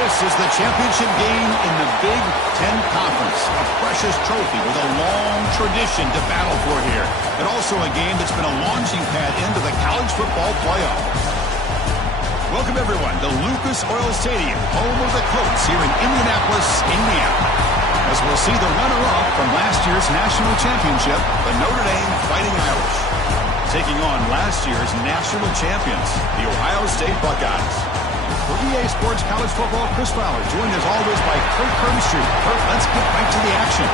This is the championship game in the Big Ten Conference. A precious trophy with a long tradition to battle for here. And also a game that's been a launching pad into the college football playoff. Welcome, everyone, to Lucas Oil Stadium, home of the Colts here in Indianapolis, Indiana. As we'll see the runner-up from last year's national championship, the Notre Dame Fighting Irish, taking on last year's national champions, the Ohio State Buckeyes. For EA Sports College Football, Chris Fowler, joined as always by Kurt Kirby. Kurt, let's get right to the action.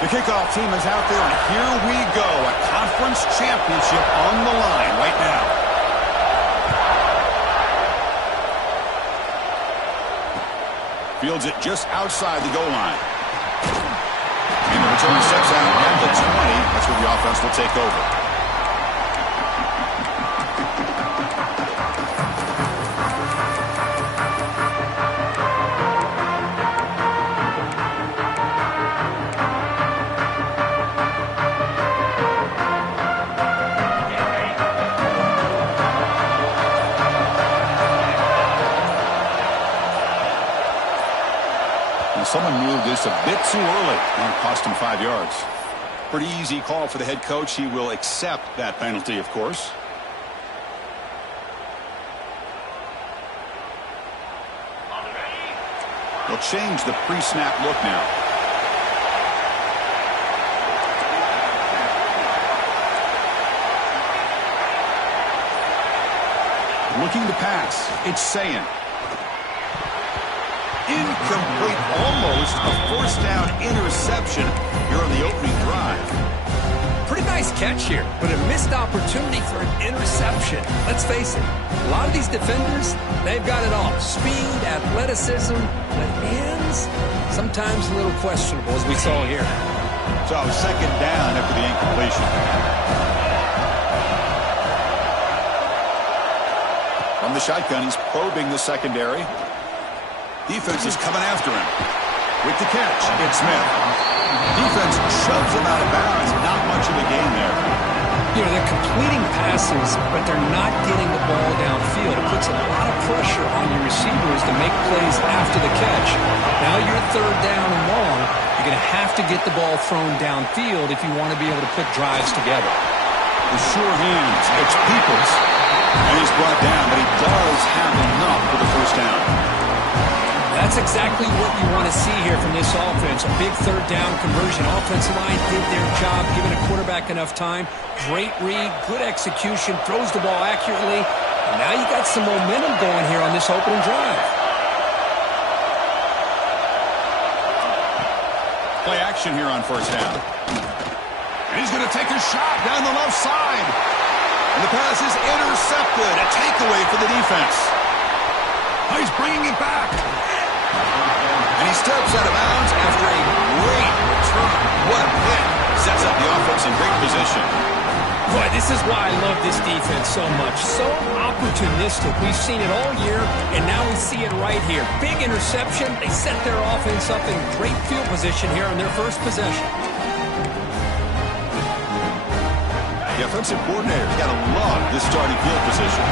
The kickoff team is out there, and here we go. A conference championship on the line right now. Fields it just outside the goal line. And the return steps out at the 20. That's where the offense will take over. Someone moved this a bit too early and cost him 5 yards. Pretty easy call for the head coach. He will accept that penalty, of course. They'll change the pre-snap look now. Looking to pass. It's Sayin. Incomplete, almost a first down interception here on the opening drive. Pretty nice catch here, but a missed opportunity for an interception. Let's face it, a lot of these defenders, they've got it all. Speed, athleticism, but hands, sometimes a little questionable, as we saw here. So second down after the incompletion. From the shotgun, he's probing the secondary. Defense is coming after him. With the catch, it's Smith. Defense shoves him out of bounds. Not much of a gain there. You know, they're completing passes, but they're not getting the ball downfield. It puts a lot of pressure on your receivers to make plays after the catch. Now you're third down and long. You're going to have to get the ball thrown downfield if you want to be able to put drives together. The sure hands, it's Peoples. And he's brought down, but he does have enough for the first down. That's exactly what you want to see here from this offense. A big third down conversion. Offensive line did their job, giving a quarterback enough time. Great read, good execution, throws the ball accurately. And now you got some momentum going here on this opening drive. Play action here on first down. And he's going to take a shot down the left side. And the pass is intercepted. A takeaway for the defense. Oh, he's bringing it back. And he steps out of bounds after a great return. What a hit. Sets up the offense in great position. Boy, this is why I love this defense so much. So opportunistic. We've seen it all year, and now we see it right here. Big interception. They set their offense up in great field position here on their first possession. The offensive coordinator's got to love this starting field position.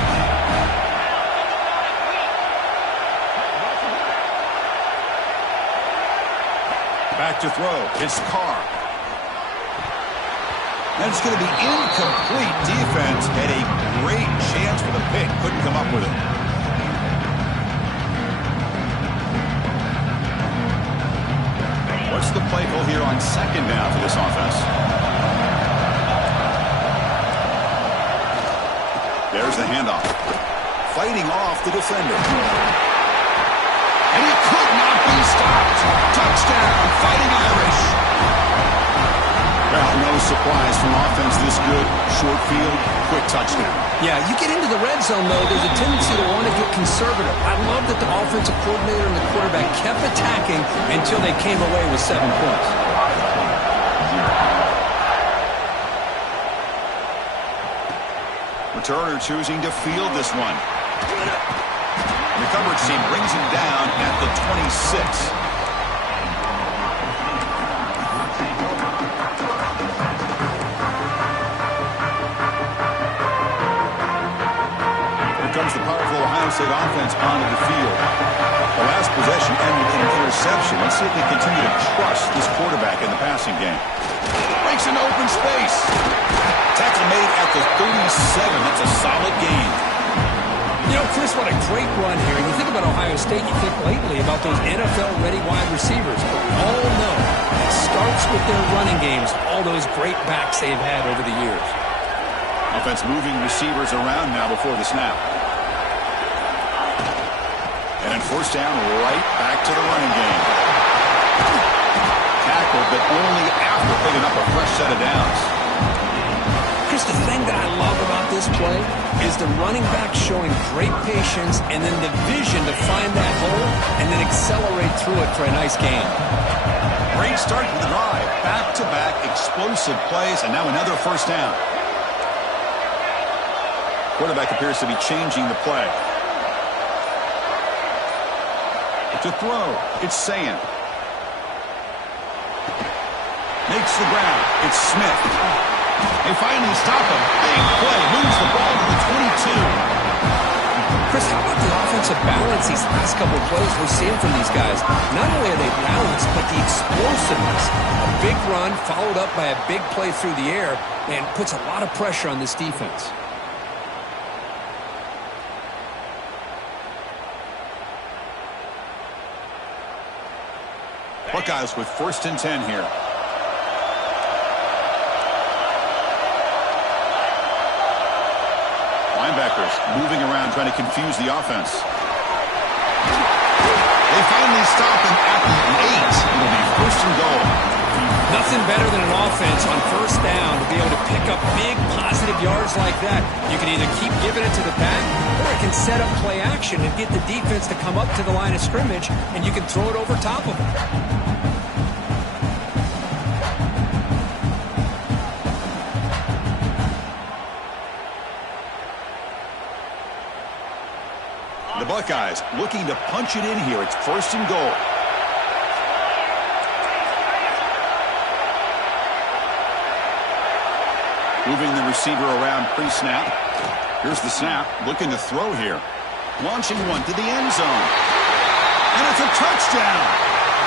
Back to throw. It's Carr. And it's going to be incomplete. Defense had a great chance for the pick. Couldn't come up with it. What's the play call here on second down for this offense? There's the handoff. Fighting off the defender. And he could not be stopped. Touchdown, Fighting Irish. Well, no surprise from offense this good. Short field, quick touchdown. Yeah, you get into the red zone, though, there's a tendency to want to get conservative. I love that the offensive coordinator and the quarterback kept attacking until they came away with 7 points. Returner choosing to field this one. And the coverage team brings him down at the 26. Comes the powerful Ohio State offense onto the field. The last possession ended in an interception. Let's see if they continue to trust this quarterback in the passing game. Breaks into open space. Tackle made at the 37. That's a solid gain. You know, Chris, what a great run here. And you think about Ohio State, you think lately about those NFL-ready wide receivers. But we all know it starts with their running games, all those great backs they've had over the years. Offense moving receivers around now before the snap. And first down, right back to the running game. Tackle, but only after picking up a fresh set of downs. Chris, the thing that I love about this play is the running back showing great patience and then the vision to find that hole and then accelerate through it for a nice gain. Great start to the drive. Back-to-back explosive plays, and now another first down. Quarterback appears to be changing the play. To throw, it's Sayan. Makes the ground. It's Smith. They finally stop him. Big play. Moves the ball to the 22. Chris, how about the offensive balance these last couple of plays we're seeing from these guys? Not only are they balanced, but the explosiveness. A big run followed up by a big play through the air and puts a lot of pressure on this defense. Buckeyes with 1st and 10 here. Linebackers moving around trying to confuse the offense. They finally stop him at the 8. It'll be 1st and goal. Nothing better than an offense on first down to be able to pick up big positive yards like that. You can either keep giving it to the back or it can set up play action and get the defense to come up to the line of scrimmage and you can throw it over top of them. The Buckeyes looking to punch it in here. It's 1st and goal. Moving the receiver around pre-snap. Here's the snap. Looking to throw here. Launching one to the end zone. And it's a touchdown.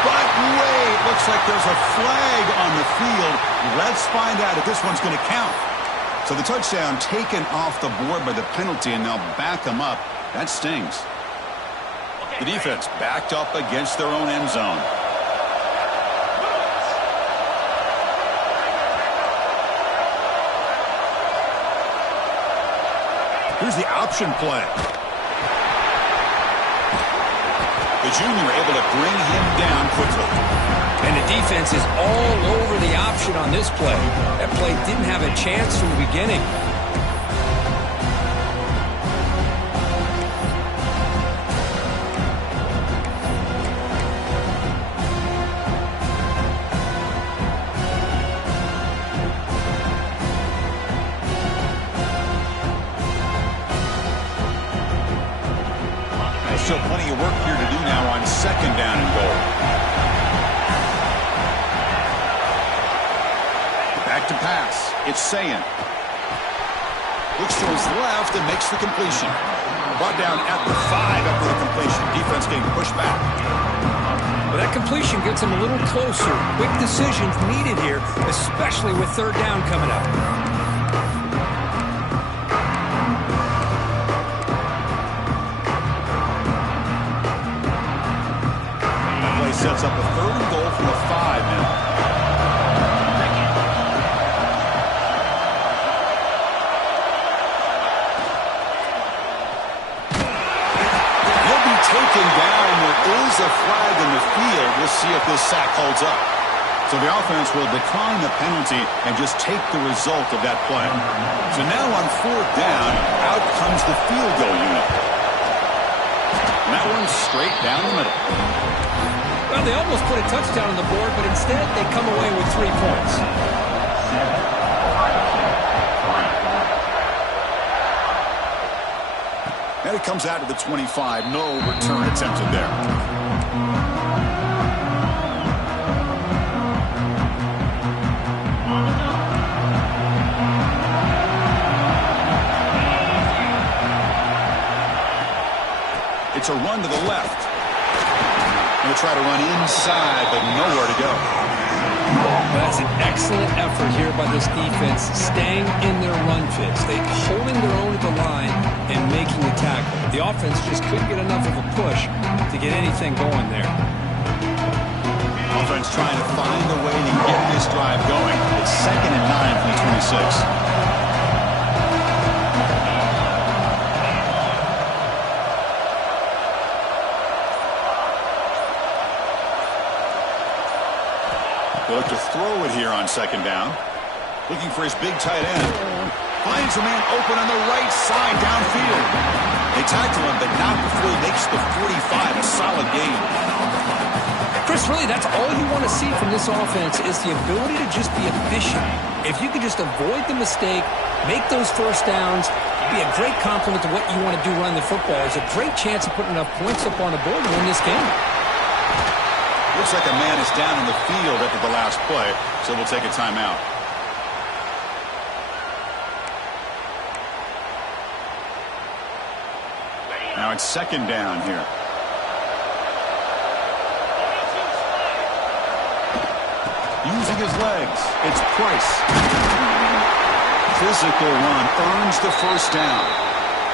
But wait, looks like there's a flag on the field. Let's find out if this one's going to count. So the touchdown taken off the board by the penalty, and they'll back them up. That stings. The defense backed up against their own end zone. Here's the option play. The junior able to bring him down quickly. And the defense is all over the option on this play. That play didn't have a chance from the beginning. Still plenty of work here to do now on 2nd down and goal. Back to pass. It's Sayan. Looks to his left and makes the completion. Brought down at the 5 after the completion. Defense getting pushed back. Well, that completion gets him a little closer. Quick decisions needed here, especially with 3rd down coming up. Sets up a 3rd and goal from the 5 now. He'll be taken down. There is a flag in the field. We'll see if this sack holds up. So the offense will decline the penalty and just take the result of that play. So now on 4th down, out comes the field goal unit. And that one's straight down the middle. Well, they almost put a touchdown on the board, but instead they come away with 3 points. And it comes out to the 25. No return attempted there. It's a run to the left. Going to try to run inside, but nowhere to go. That's an excellent effort here by this defense, staying in their run fits. They holding their own at the line and making the tackle. The offense just couldn't get enough of a push to get anything going there. Offense trying to find a way to get this drive going. It's 2nd and 9 from the 26. They look to throw it here on 2nd down. Looking for his big tight end. Finds a man open on the right side downfield. They tackle him, but not before he makes the 45. A solid gain. Chris, really, that's all you want to see from this offense is the ability to just be efficient. If you can just avoid the mistake, make those first downs, be a great compliment to what you want to do running the football. It's a great chance of putting enough points up on the board to win this game. Looks like a man is down in the field after the last play, so we'll take a timeout. Now it's 2nd down here. Using his legs, it's Price. Physical run earns the first down.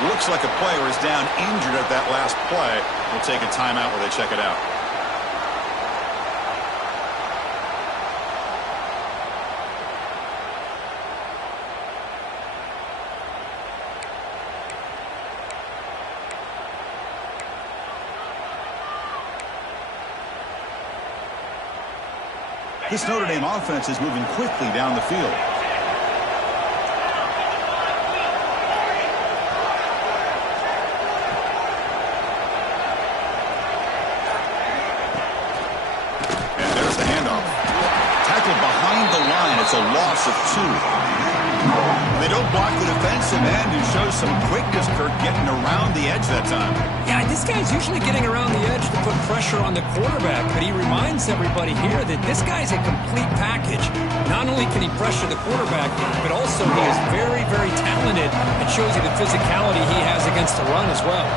Looks like a player is down injured at that last play. We'll take a timeout while they check it out. This Notre Dame offense is moving quickly down the field. And there's the handoff. Tackled behind the line. It's a loss of 2. They don't block the defensive end, who shows some quickness, Kirk, getting around the edge that time. Yeah, this guy's usually getting around the edge to put pressure on the quarterback, but he reminds everybody here that this guy's a complete package. Not only can he pressure the quarterback, but also he is very, very talented and shows you the physicality he has against the run as well.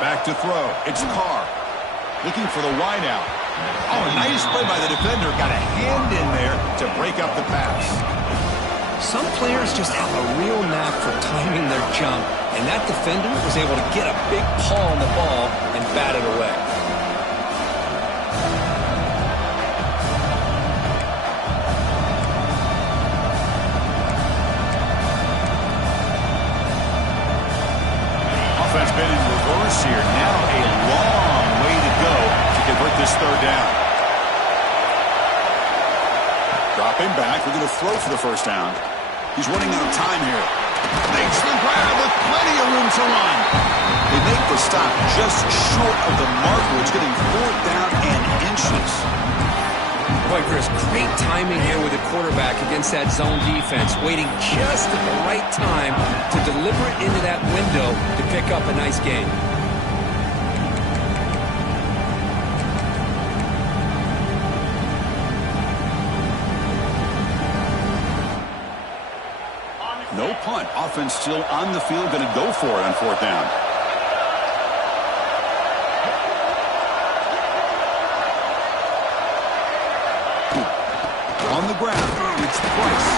Back to throw. It's Carr. Looking for the wideout. Oh, nice play by the defender. Got a hand in there to break up the pass. Some players just have a real knack for timing their jump, and that defender was able to get a big paw on the ball and bat it away. Offense been in reverse here. Now a long way to go to convert this 3rd down. Dropping back. We're going to throw for the first down. He's running out of time here. Makes the grab with plenty of room to run. They make the stop just short of the marker. It's getting 4th down and inches. Boy, Chris, great timing here with the quarterback against that zone defense, waiting just at the right time to deliver it into that window to pick up a nice gain. No punt. Offense still on the field. Going to go for it on 4th down. On the ground, it's Price.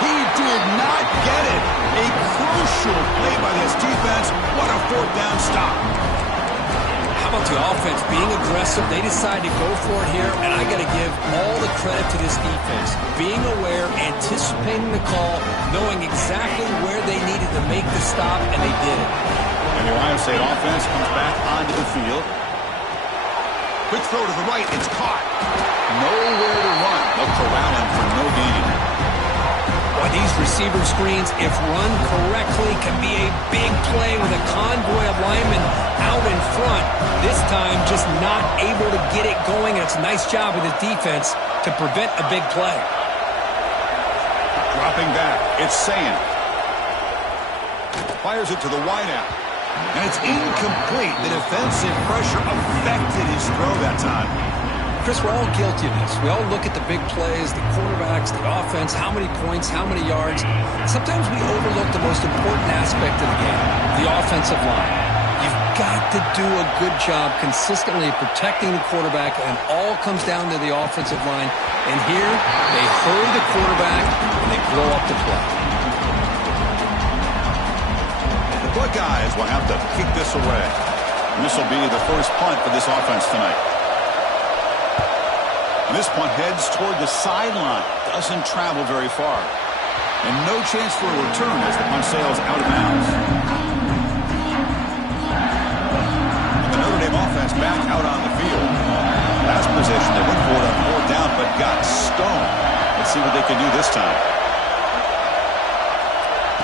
He did not get it. A crucial play by this defense. What a 4th down stop. How about the offense being aggressive? They decide to go for it here, and I got to give all the credit to this defense. Being aware, anticipating the call, knowing exactly where they needed to make the stop, and they did it. And the Ohio State offense comes back onto the field. Quick throw to the right. It's caught. Nowhere to run. They'll corral him for no gain. Boy, these receiver screens, if run correctly, can be a big play with a convoy of linemen out in front. This time, just not able to get it going, and it's a nice job with his defense to prevent a big play. dropping back. It's Sayan. Fires it to the wideout. And it's incomplete. The defensive pressure affected his throw that time. Chris, we're all guilty of this. We all look at the big plays, the quarterbacks, the offense, how many points, how many yards. Sometimes we overlook the most important aspect of the game, the offensive line. You've got to do a good job consistently protecting the quarterback, and all comes down to the offensive line. And here, they hurry the quarterback, and they blow up the play. The Buckeyes will have to kick this away. And this will be the first punt for this offense tonight. And this punt heads toward the sideline. Doesn't travel very far. And no chance for a return as the punt sails out of bounds. The Notre Dame offense back out on the field. Last possession, they went for it on 4th down, but got stoned. Let's see what they can do this time.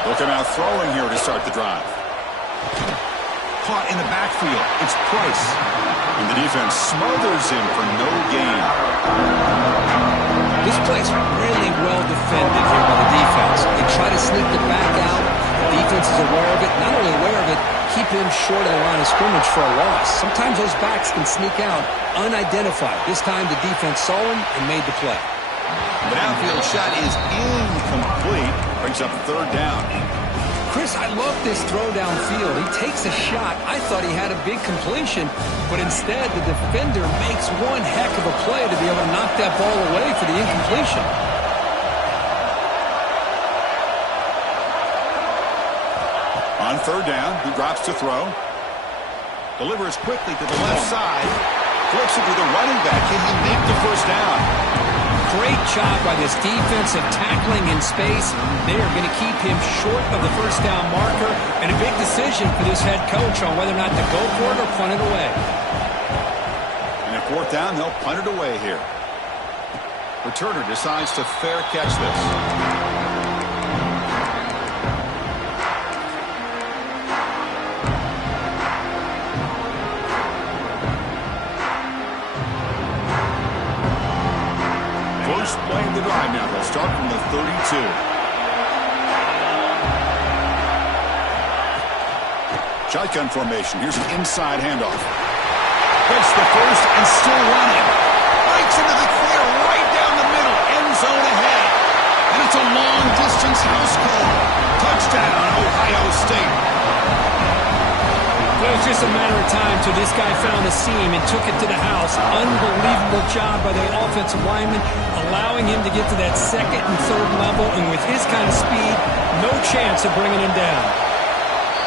They'll come out throwing here to start the drive. Caught in the backfield. It's Price. And the defense smothers him for no gain. This play's really well defended here by the defense. They try to sneak the back out. The defense is aware of it. Not only aware of it, keep him short of the line of scrimmage for a loss. Sometimes those backs can sneak out unidentified. This time the defense saw him and made the play. The downfield shot is incomplete. Brings up 3rd down. Chris, I love this throw downfield. He takes a shot. I thought he had a big completion, but instead the defender makes one heck of a play to be able to knock that ball away for the incompletion. On 3rd down, he drops to throw. Delivers quickly to the left side. Flips it to the running back. Can he make the first down? Great job by this defensive tackling in space. They are going to keep him short of the first down marker, and a big decision for this head coach on whether or not to go for it or punt it away. And at 4th down, they'll punt it away here. Returner decides to fair catch this. First play of the drive now. They'll start from the 32. Shotgun formation. Here's an inside handoff. Gets the first and still running. Breaks into the clear right down the middle. End zone ahead. And it's a long-distance house call. Touchdown, Ohio State. Well, it was just a matter of time till this guy found a seam and took it to the house. Unbelievable job by the offensive lineman, allowing him to get to that 2nd and 3rd level, and with his kind of speed, no chance of bringing him down.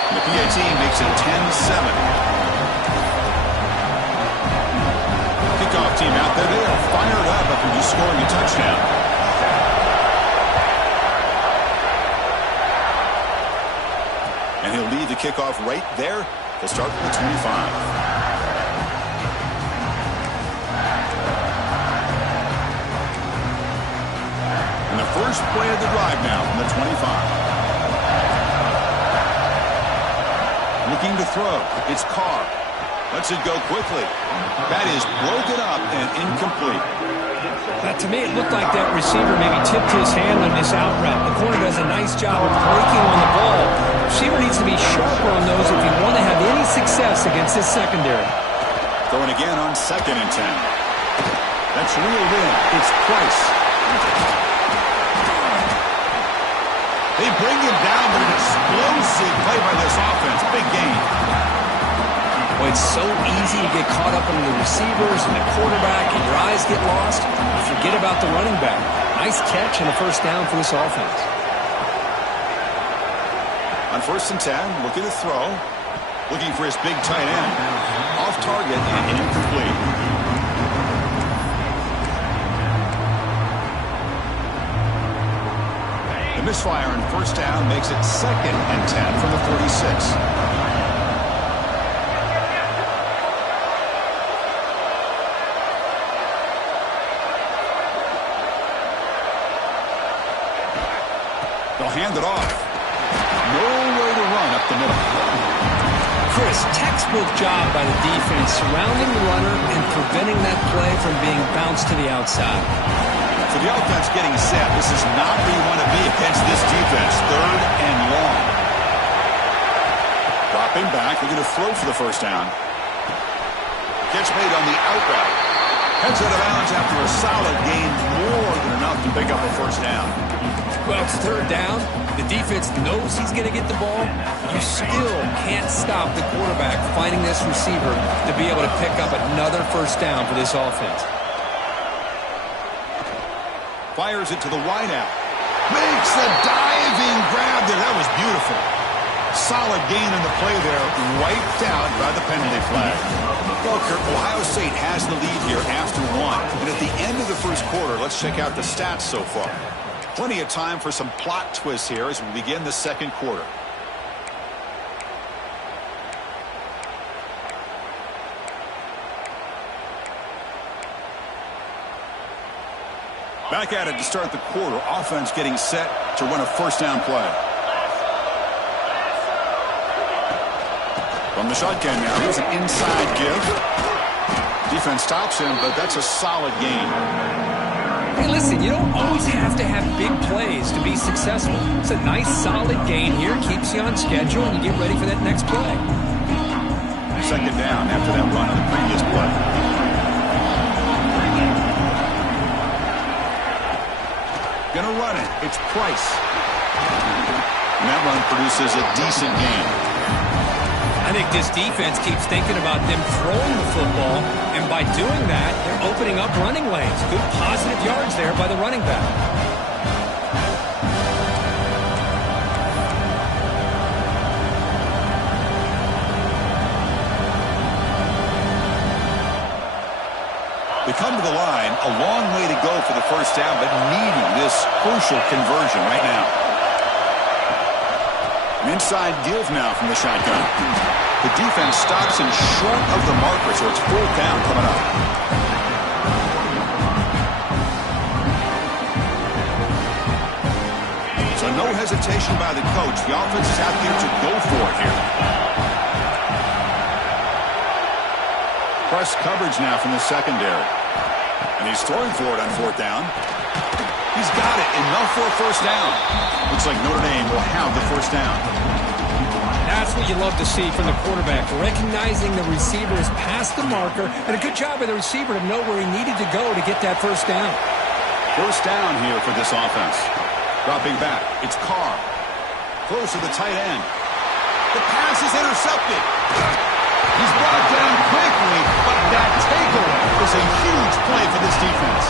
And the PAT makes it 10-7. Kickoff team out there, they are fired up after just scoring a touchdown. And he'll lead the kickoff right there. They'll start from the 25. And the first play of the drive now from the 25. Looking to throw. It's Carr. Lets it go quickly. That is broken up and incomplete. To me, it looked like that receiver maybe tipped his hand on this out route. The corner does a nice job of breaking on the ball. The receiver needs to be sharper on those if you want to have any success against this secondary. Throwing again on 2nd and 10. That's reeled in. It's Price. They bring him down, but an explosive play by this offense. Big gain. Boy, it's so easy to get caught up in the receivers and the quarterback, and your eyes get lost. You forget about the running back. Nice catch and a first down for this offense. On 1st and 10, looking to throw. Looking for his big tight end. Off target and incomplete. The misfire on 1st down makes it 2nd and 10 from the 46. They'll hand it off. No way to run up the middle. Chris, textbook job by the defense surrounding the runner and preventing that play from being bounced to the outside. So the offense getting set. This is not where you want to be against this defense. 3rd and long. Dropping back. They're going to throw for the first down. Catch made on the out route. Heads out of bounds after a solid gain, more than enough to pick up a first down. Well, it's 3rd down. The defense knows he's going to get the ball. You still can't stop the quarterback finding this receiver to be able to pick up another first down for this offense. Fires it to the wideout. Makes the diving grab there. That was beautiful. Solid gain in the play there. Wiped out by the penalty flag. Well, Kirk, Ohio State has the lead here after 1. And at the end of the first quarter, let's check out the stats so far. Plenty of time for some plot twists here as we begin the second quarter. Back at it to start the quarter. Offense getting set to run a first down play. From the shotgun now. Here's an inside give. Defense stops him, but that's a solid gain. Hey, listen, you don't always have to have big plays to be successful. It's a nice, solid gain here. Keeps you on schedule, and you get ready for that next play. Second down after that run on the previous play. Gonna run it. It's Price. And that run produces a decent gain. I think this defense keeps thinking about them throwing the football, and by doing that, they're opening up running lanes. Good positive yards there by the running back. They come to the line, a long way to go for the first down, but needing this crucial conversion right now. An inside give now from the shotgun. The defense stops him short of the marker, so it's 4th down coming up. So no hesitation by the coach. The offense is out there to go for it here. Press coverage now from the secondary. And he's throwing for it on 4th down. He's got it. Enough for a first down. Looks like Notre Dame will have the first down. That's what you love to see from the quarterback, recognizing the receiver is past the marker, and a good job by the receiver to know where he needed to go to get that first down. First down here for this offense. Dropping back, it's Carr. Close to the tight end. The pass is intercepted. He's brought down quickly, but that takeaway is a huge play for this defense.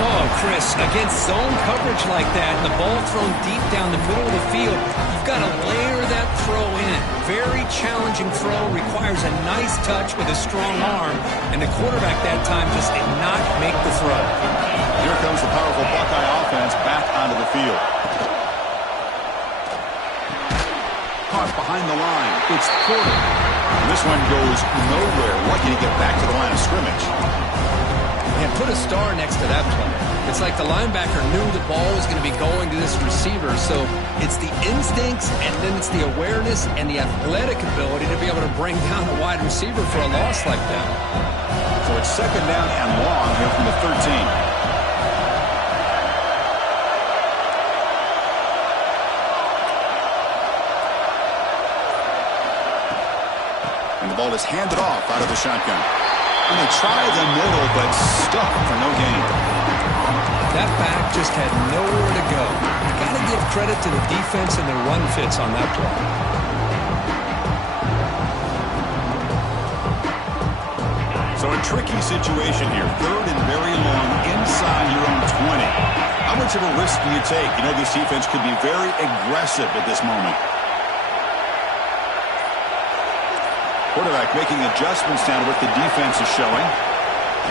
Oh, Chris, against zone coverage like that, and the ball thrown deep down the middle of the field, you've got to layer that throw in. Very challenging throw, requires a nice touch with a strong arm, and the quarterback that time just did not make the throw. Here comes the powerful Buckeye offense back onto the field. Caught behind the line. It's Porter. And this one goes nowhere. Lucky to get back to the line of scrimmage. And put a star next to that play. It's like the linebacker knew the ball was going to be going to this receiver, so it's the instincts and then it's the awareness and the athletic ability to be able to bring down a wide receiver for a loss like that. So it's second down and long here from the 13. And the ball is handed off out of the shotgun. And they try the middle, but stuck for no gain. That back just had nowhere to go. Got to give credit to the defense and their run fits on that play. So a tricky situation here. 3rd and very long inside your own 20. How much of a risk do you take? You know, this defense could be very aggressive at this moment. Quarterback making adjustments down to what the defense is showing.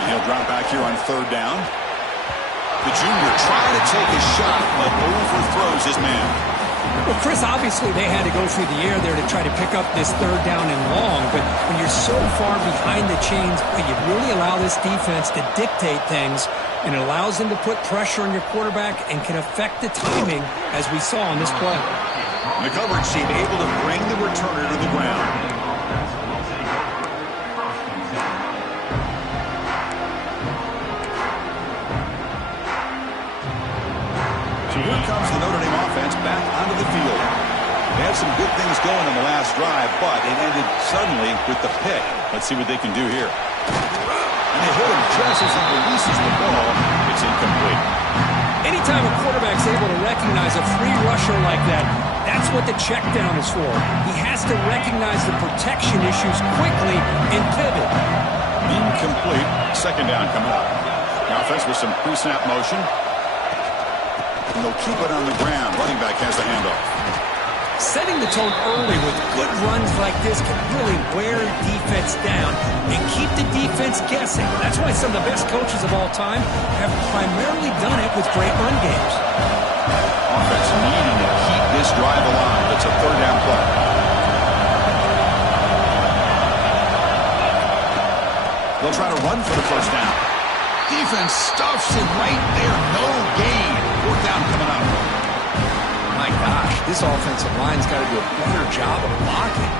And he'll drop back here on 3rd down. The junior trying to take a shot, but overthrows his man. Well, Chris, obviously they had to go through the air there to try to pick up this 3rd down and long, but when you're so far behind the chains, you really allow this defense to dictate things, and it allows them to put pressure on your quarterback and can affect the timing, as we saw on this play. And the coverage team able to bring the returner to the ground. Here comes the Notre Dame offense back onto the field. They had some good things going in the last drive, but it ended suddenly with the pick. Let's see what they can do here. And they hit him just as he releases the ball. It's incomplete. Anytime a quarterback's able to recognize a free rusher like that, that's what the check down is for. He has to recognize the protection issues quickly and pivot. Incomplete. Second down coming up. The offense with some pre-snap motion. And they'll keep it on the ground. Running back has the handoff. Setting the tone early with good runs like this can really wear defense down and keep the defense guessing. That's why some of the best coaches of all time have primarily done it with great run games. Offense needing to keep this drive alive. It's a third down play. They'll try to run for the first down. Defense stuffs it right there. No gain. Fourth down coming up. My gosh, this offensive line's got to do a better job of blocking.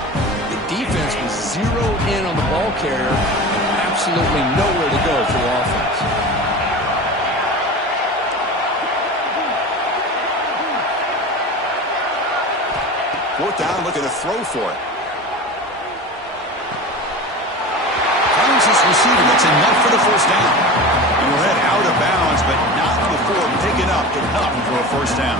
The defense was zeroed in on the ball carrier and absolutely nowhere to go for the offense. Fourth down, looking to throw for it. Finds his receiver. That's enough for the first down. And we'll head out of bounds, but not before picking up enough for a first down.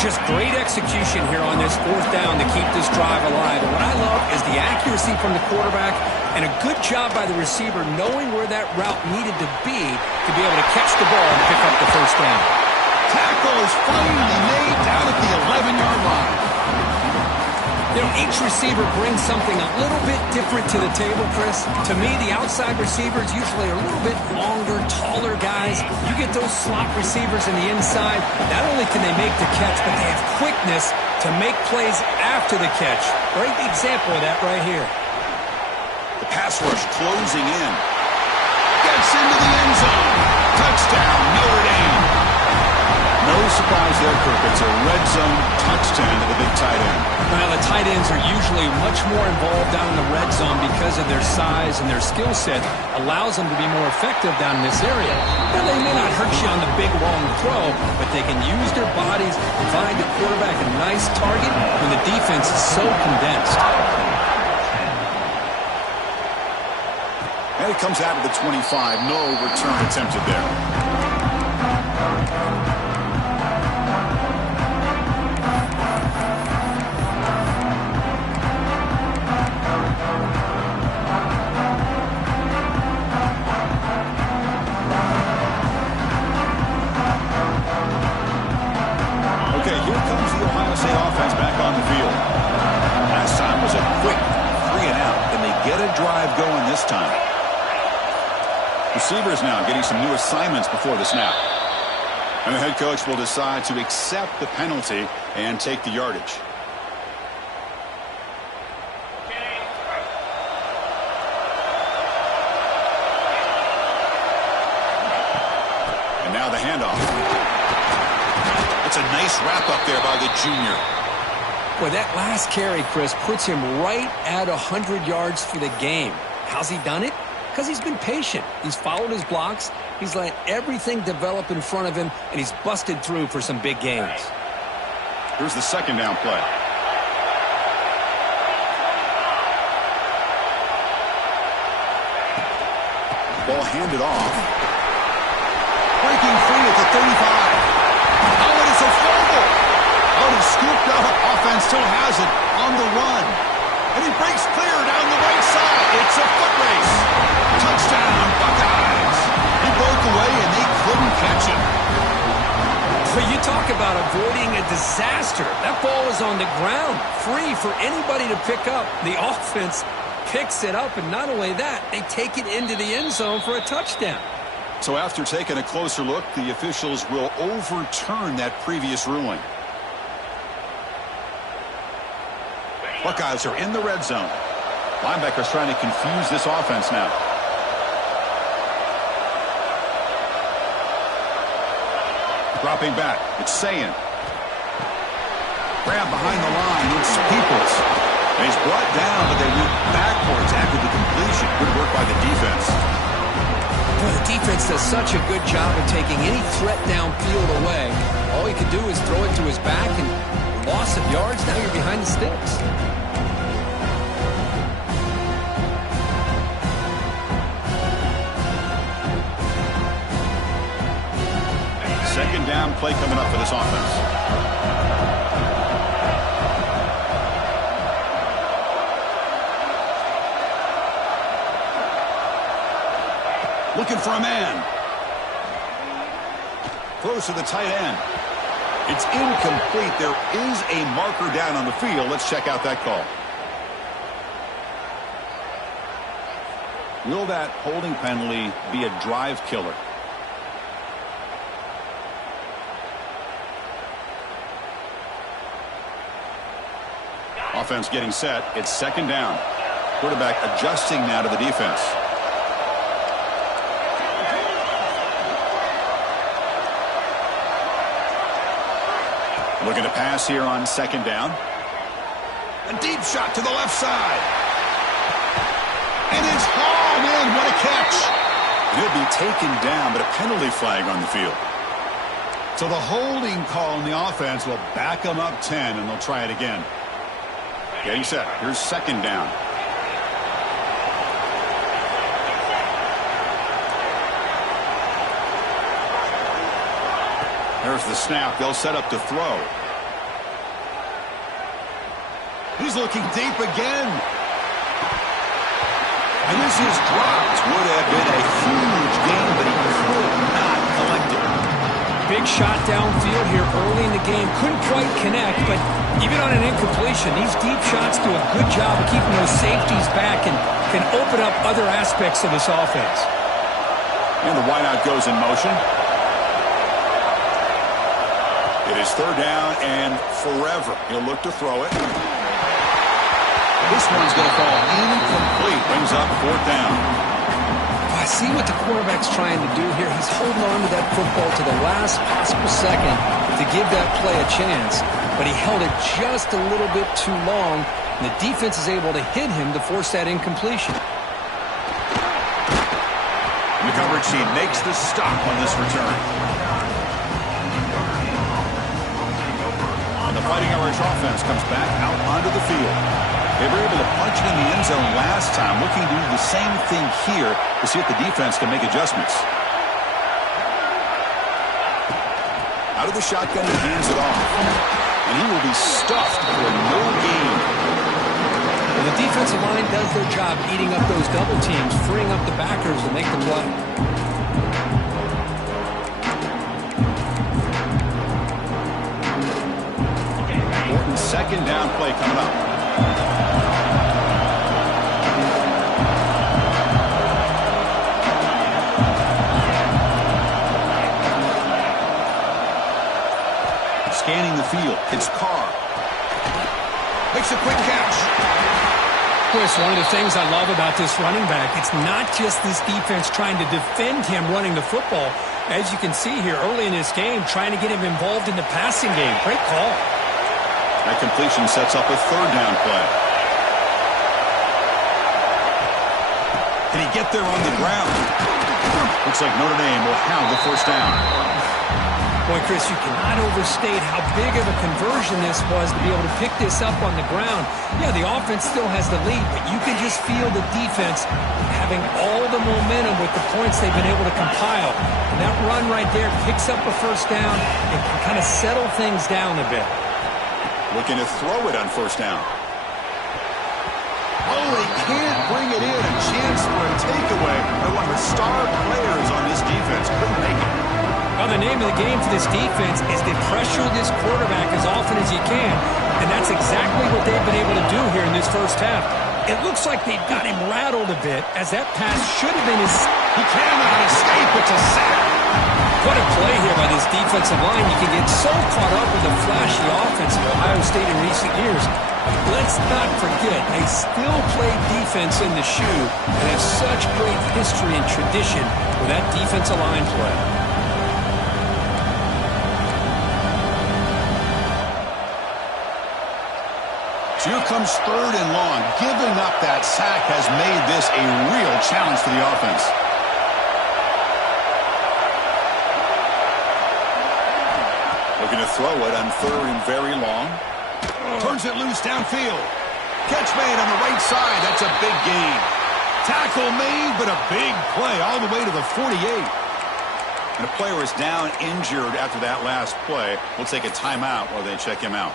Just great execution here on this fourth down to keep this drive alive. And what I love is the accuracy from the quarterback and a good job by the receiver knowing where that route needed to be able to catch the ball and pick up the first down. Tackle is finally made down at the 11-yard line. You know, each receiver brings something a little bit different to the table, Chris. To me, the outside receivers usually are a little bit longer, taller guys. You get those slot receivers in the inside, not only can they make the catch, but they have quickness to make plays after the catch. Great example of that right here. The pass rush closing in. Gets into the end zone. Touchdown, Notre Dame. No surprise there, Kirk. It's a red zone touchdown to the big tight end. Well, the tight ends are usually much more involved down in the red zone because of their size and their skill set allows them to be more effective down in this area. Now, they may not hurt you on the big, long throw, but they can use their bodies to provide the quarterback a nice target when the defense is so condensed. And it comes out of the 25. No return attempted there. Offense back on the field. Last time was a quick 3-and-out, and they get a drive going this time. Receivers now getting some new assignments before the snap. And the head coach will decide to accept the penalty and take the yardage. And now the handoff. It's a nice wrap-up there by the junior. Boy, that last carry, Chris, puts him right at 100 yards for the game. How's he done it? Because he's been patient. He's followed his blocks. He's let everything develop in front of him, and he's busted through for some big gains. Here's the second down play. Ball handed off. Breaking free at the 35. Oh, and it's a fumble. Oh, he's scooped up. Offense still has it on the run. And he breaks clear down the right side. It's a foot race. Touchdown, Buckeyes. He broke away, and they couldn't catch him. But you talk about avoiding a disaster. That ball is on the ground, free for anybody to pick up. The offense picks it up, and not only that, they take it into the end zone for a touchdown. So after taking a closer look, the officials will overturn that previous ruling. Buckeyes are in the red zone. Linebackers trying to confuse this offense now. Dropping back. It's Sayin. Grab behind the line. It's Peoples. And he's brought down, but they went backwards after the completion. Good work by the defense. Well, the defense does such a good job of taking any threat downfield away. All he could do is throw it to his back, and loss of yards, now you're behind the sticks. Second down play coming up for this offense. Looking for a man. Throws to the tight end. It's incomplete. There is a marker down on the field. Let's check out that call. Will that holding penalty be a drive killer? Offense getting set. It's second down. Quarterback adjusting now to the defense. Looking to pass here on second down. A deep shot to the left side. And it's hauled in. What a catch. He'll be taken down, but a penalty flag on the field. So the holding call on the offense will back them up 10, and they'll try it again. Getting set. Here's second down. There's the snap. They'll set up to throw. He's looking deep again. And this is dropped. Would have been a huge gain, but he could not collect it. Big shot downfield here early in the game. Couldn't quite connect, but even on an incompletion, these deep shots do a good job of keeping those safeties back and can open up other aspects of this offense. And the wideout goes in motion. It is third down and forever. He'll look to throw it. This one's going to fall incomplete. Brings up fourth down. I see what the quarterback's trying to do here. He's holding on to that football to the last possible second to give that play a chance. But he held it just a little bit too long, and the defense is able to hit him to force that incompletion. The coverage team makes the stop on this return. And the Fighting Irish offense comes back out onto the field. They were able to punch it in the end zone last time, looking to do the same thing here to see if the defense can make adjustments. Out of the shotgun, he hands it off. And he will be stuffed for no gain. Well, the defensive line does their job eating up those double teams, freeing up the backers to make the play. Important second down play coming up. Scanning the field. It's Carr. Makes a quick catch. Chris, one of the things I love about this running back, it's not just this defense trying to defend him running the football. As you can see here early in this game, trying to get him involved in the passing game. Great call. That completion sets up a third down play. Did he get there on the ground? Looks like Notre Dame will have the first down. Boy, Chris, you cannot overstate how big of a conversion this was to be able to pick this up on the ground. Yeah, the offense still has the lead, but you can just feel the defense having all the momentum with the points they've been able to compile. And that run right there picks up a first down and can kind of settle things down a bit. Looking to throw it on first down. Oh, they can't bring it in. A chance for a takeaway. But one of the star players on this defense couldn't make it. Well, the name of the game for this defense is to pressure this quarterback as often as you can, and that's exactly what they've been able to do here in this first half. It looks like they've got him rattled a bit, as that pass should have been his... He cannot escape. It's a sack. What a play here by this defensive line. You can get so caught up with the flashy offense of Ohio State in recent years. Let's not forget, they still play defense in the shoe and have such great history and tradition with that defensive line play. So here comes third and long. Giving up that sack has made this a real challenge for the offense. Looking to throw it on third and very long. Turns it loose downfield. Catch made on the right side. That's a big gain. Tackle made, but a big play all the way to the 48. And a player is down injured after that last play. We'll take a timeout while they check him out.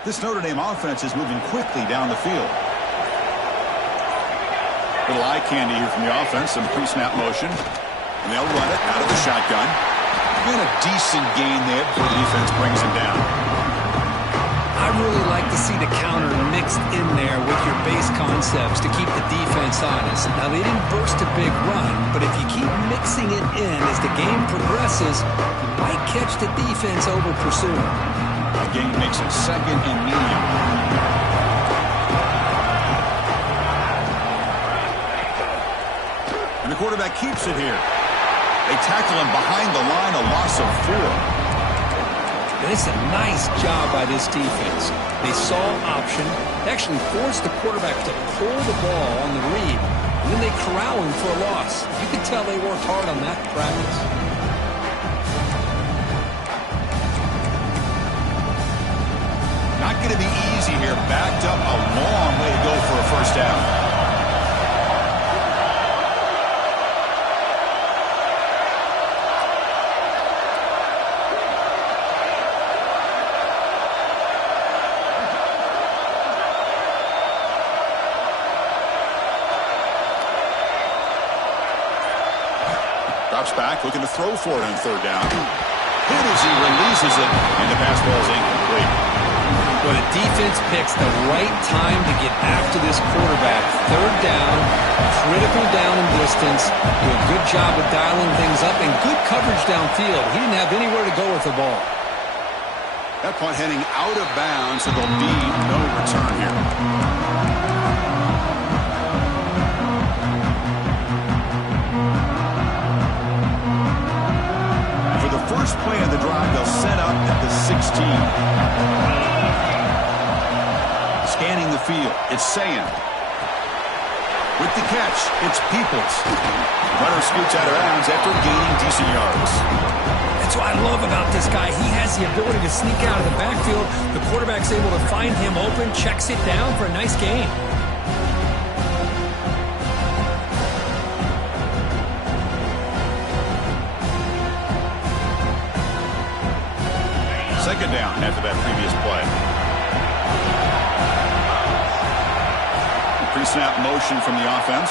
This Notre Dame offense is moving quickly down the field. Little eye candy here from the offense. Some pre-snap motion. And they'll run it out of the shotgun. And a decent gain there before the defense brings him down. I really like to see the counter mixed in there with your base concepts to keep the defense honest. Now, they didn't burst a big run, but if you keep mixing it in as the game progresses, you might catch the defense over pursuing. A gain makes it second and medium. And the quarterback keeps it here. They tackle him behind the line, a loss of 4. And it's a nice job by this defense. They saw option, actually forced the quarterback to pull the ball on the read, and then they corral him for a loss. You can tell they worked hard on that practice. Not going to be easy here. Backed up a long way to go for a first down. Drops back, looking to throw for it on third down. Hit as he releases it, and the pass ball is incomplete. Well, the defense picks the right time to get after this quarterback. Third down, critical down in distance. Do a good job of dialing things up and good coverage downfield. He didn't have anywhere to go with the ball. That punt heading out of bounds, so there'll be no return here. First play of the drive, they'll set up at the 16. Scanning the field, it's Sayan. With the catch, it's Peoples. Runner scoots out of bounds after gaining decent yards. That's what I love about this guy. He has the ability to sneak out of the backfield. The quarterback's able to find him open, checks it down for a nice gain. Second down after that previous play. Pre-snap motion from the offense.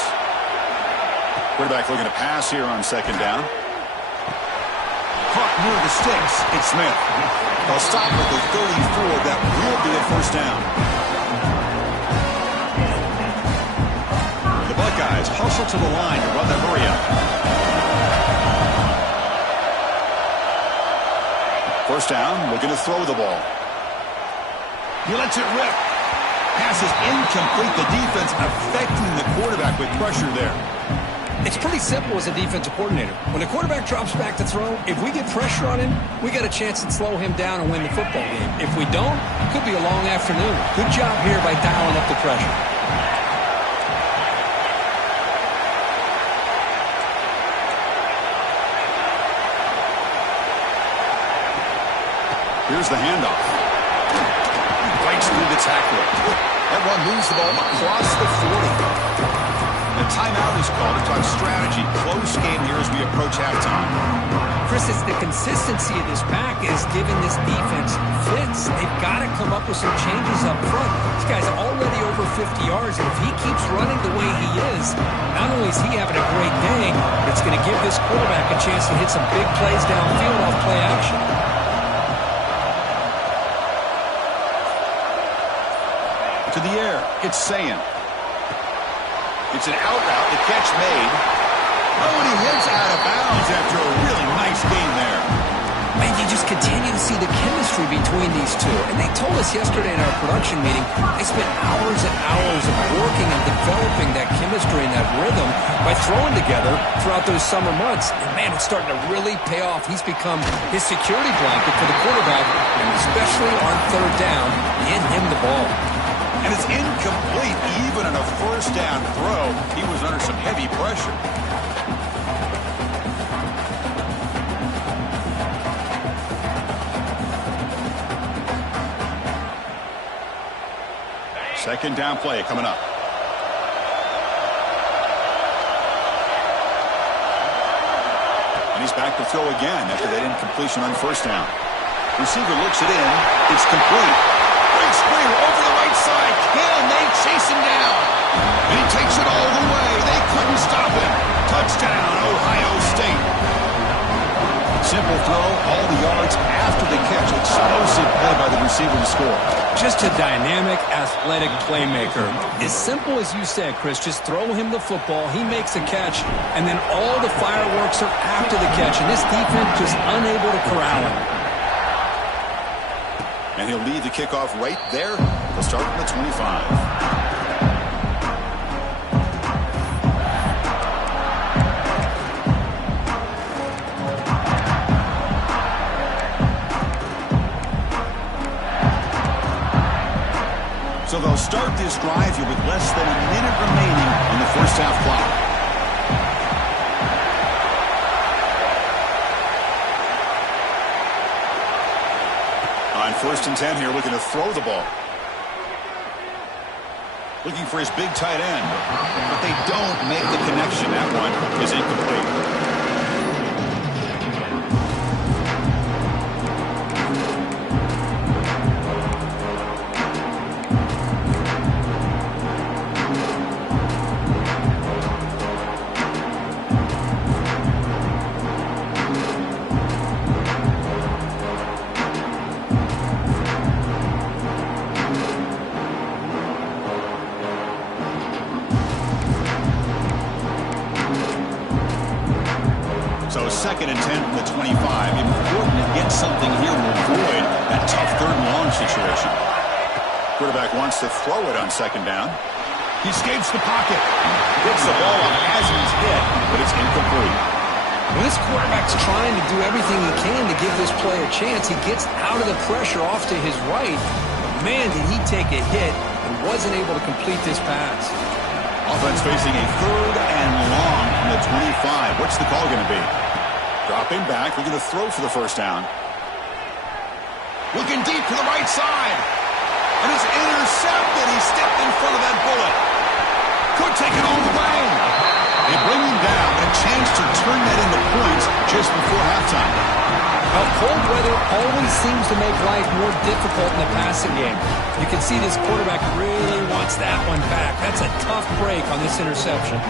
Quarterback looking to pass here on second down. Caught near the sticks. It's Smith. They'll stop at the 34. That will be a first down. The Buckeyes hustle to the line to run the hurry up. First down, looking to throw the ball. He lets it rip. Pass is incomplete. The defense affecting the quarterback with pressure there. It's pretty simple as a defensive coordinator. When the quarterback drops back to throw, if we get pressure on him, we got a chance to slow him down and win the football game. If we don't, it could be a long afternoon. Good job here by dialing up the pressure. Here's the handoff. Breaks through the tackler. That one moves the ball across the 40. The timeout is called to talk strategy. Close game here as we approach halftime. Chris, it's the consistency of this pack is giving this defense fits. They've got to come up with some changes up front. This guy's already over 50 yards, and if he keeps running the way he is, not only is he having a great day, but it's going to give this quarterback a chance to hit some big plays downfield off play action. To the air, it's Sayan. It's an out route, the catch made. Oh, and he hits out of bounds after a really nice game there. Man, you just continue to see the chemistry between these two. And they told us yesterday in our production meeting, they spent hours and hours of working and developing that chemistry and that rhythm by throwing together throughout those summer months. And man, it's starting to really pay off. He's become his security blanket for the quarterback, and especially on third down, get him the ball. And it's incomplete. Even on a first down throw, he was under some heavy pressure. Second down play coming up. And he's back to throw again after that incompletion on first down. Receiver looks it in. It's complete. Great screen over the right side. Can they chase him down? And he takes it all the way. They couldn't stop him. Touchdown, Ohio State. Simple throw, all the yards after the catch. Explosive play by the receiver to score. Just a dynamic, athletic playmaker. As simple as you said, Chris, just throw him the football, he makes a catch, and then all the fireworks are after the catch, and this defense just unable to corral him. And he'll lead the kickoff right there. They'll start from the 25. So they'll start this drive here with less than a minute remaining in the first half clock. On 1st and 10 here, looking to throw the ball. Looking for his big tight end, but they don't make the connection. That one is incomplete. So 2nd and 10 from the 25. Important to get something here to avoid that tough 3rd and long situation. Quarterback wants to throw it on 2nd down. He escapes the pocket. Gets the ball up as he's hit, but it's incomplete. When this quarterback's trying to do everything he can to give this play a chance, he gets out of the pressure off to his right. But man, did he take a hit and wasn't able to complete this pass. Offense facing a 3rd and long from the 25. What's the call going to be? Dropping back, looking to throw for the first down. Looking deep to the right side. And it's intercepted. He stepped in front of that bullet. Could take it all the way. They bring him down, and a chance to turn that into points just before halftime. Now, cold weather always seems to make life more difficult in the passing game. You can see this quarterback really wants that one back. That's a tough break on this interception.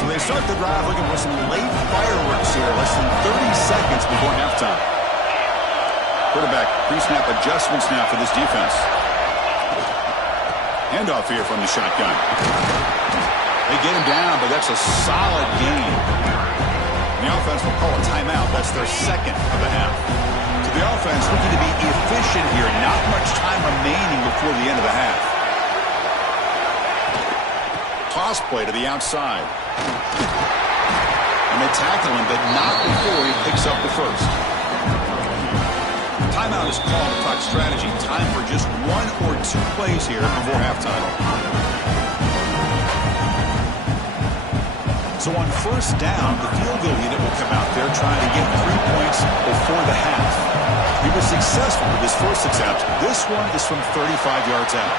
So they start the drive looking for some late fireworks here, less than 30 seconds before halftime. Quarterback pre-snap adjustments now for this defense. Handoff here from the shotgun. They get him down, but that's a solid gain. And the offense will call a timeout. That's their 2nd of the half. So the offense looking to be efficient here. Not much time remaining before the end of the half. Toss play to the outside. And they tackle him, but not before he picks up the first. Timeout is called to talk strategy. Time for just 1 or 2 plays here before halftime. So on first down, the field goal unit will come out there trying to get 3 points before the half. He was successful with his first attempt. This one is from 35 yards out.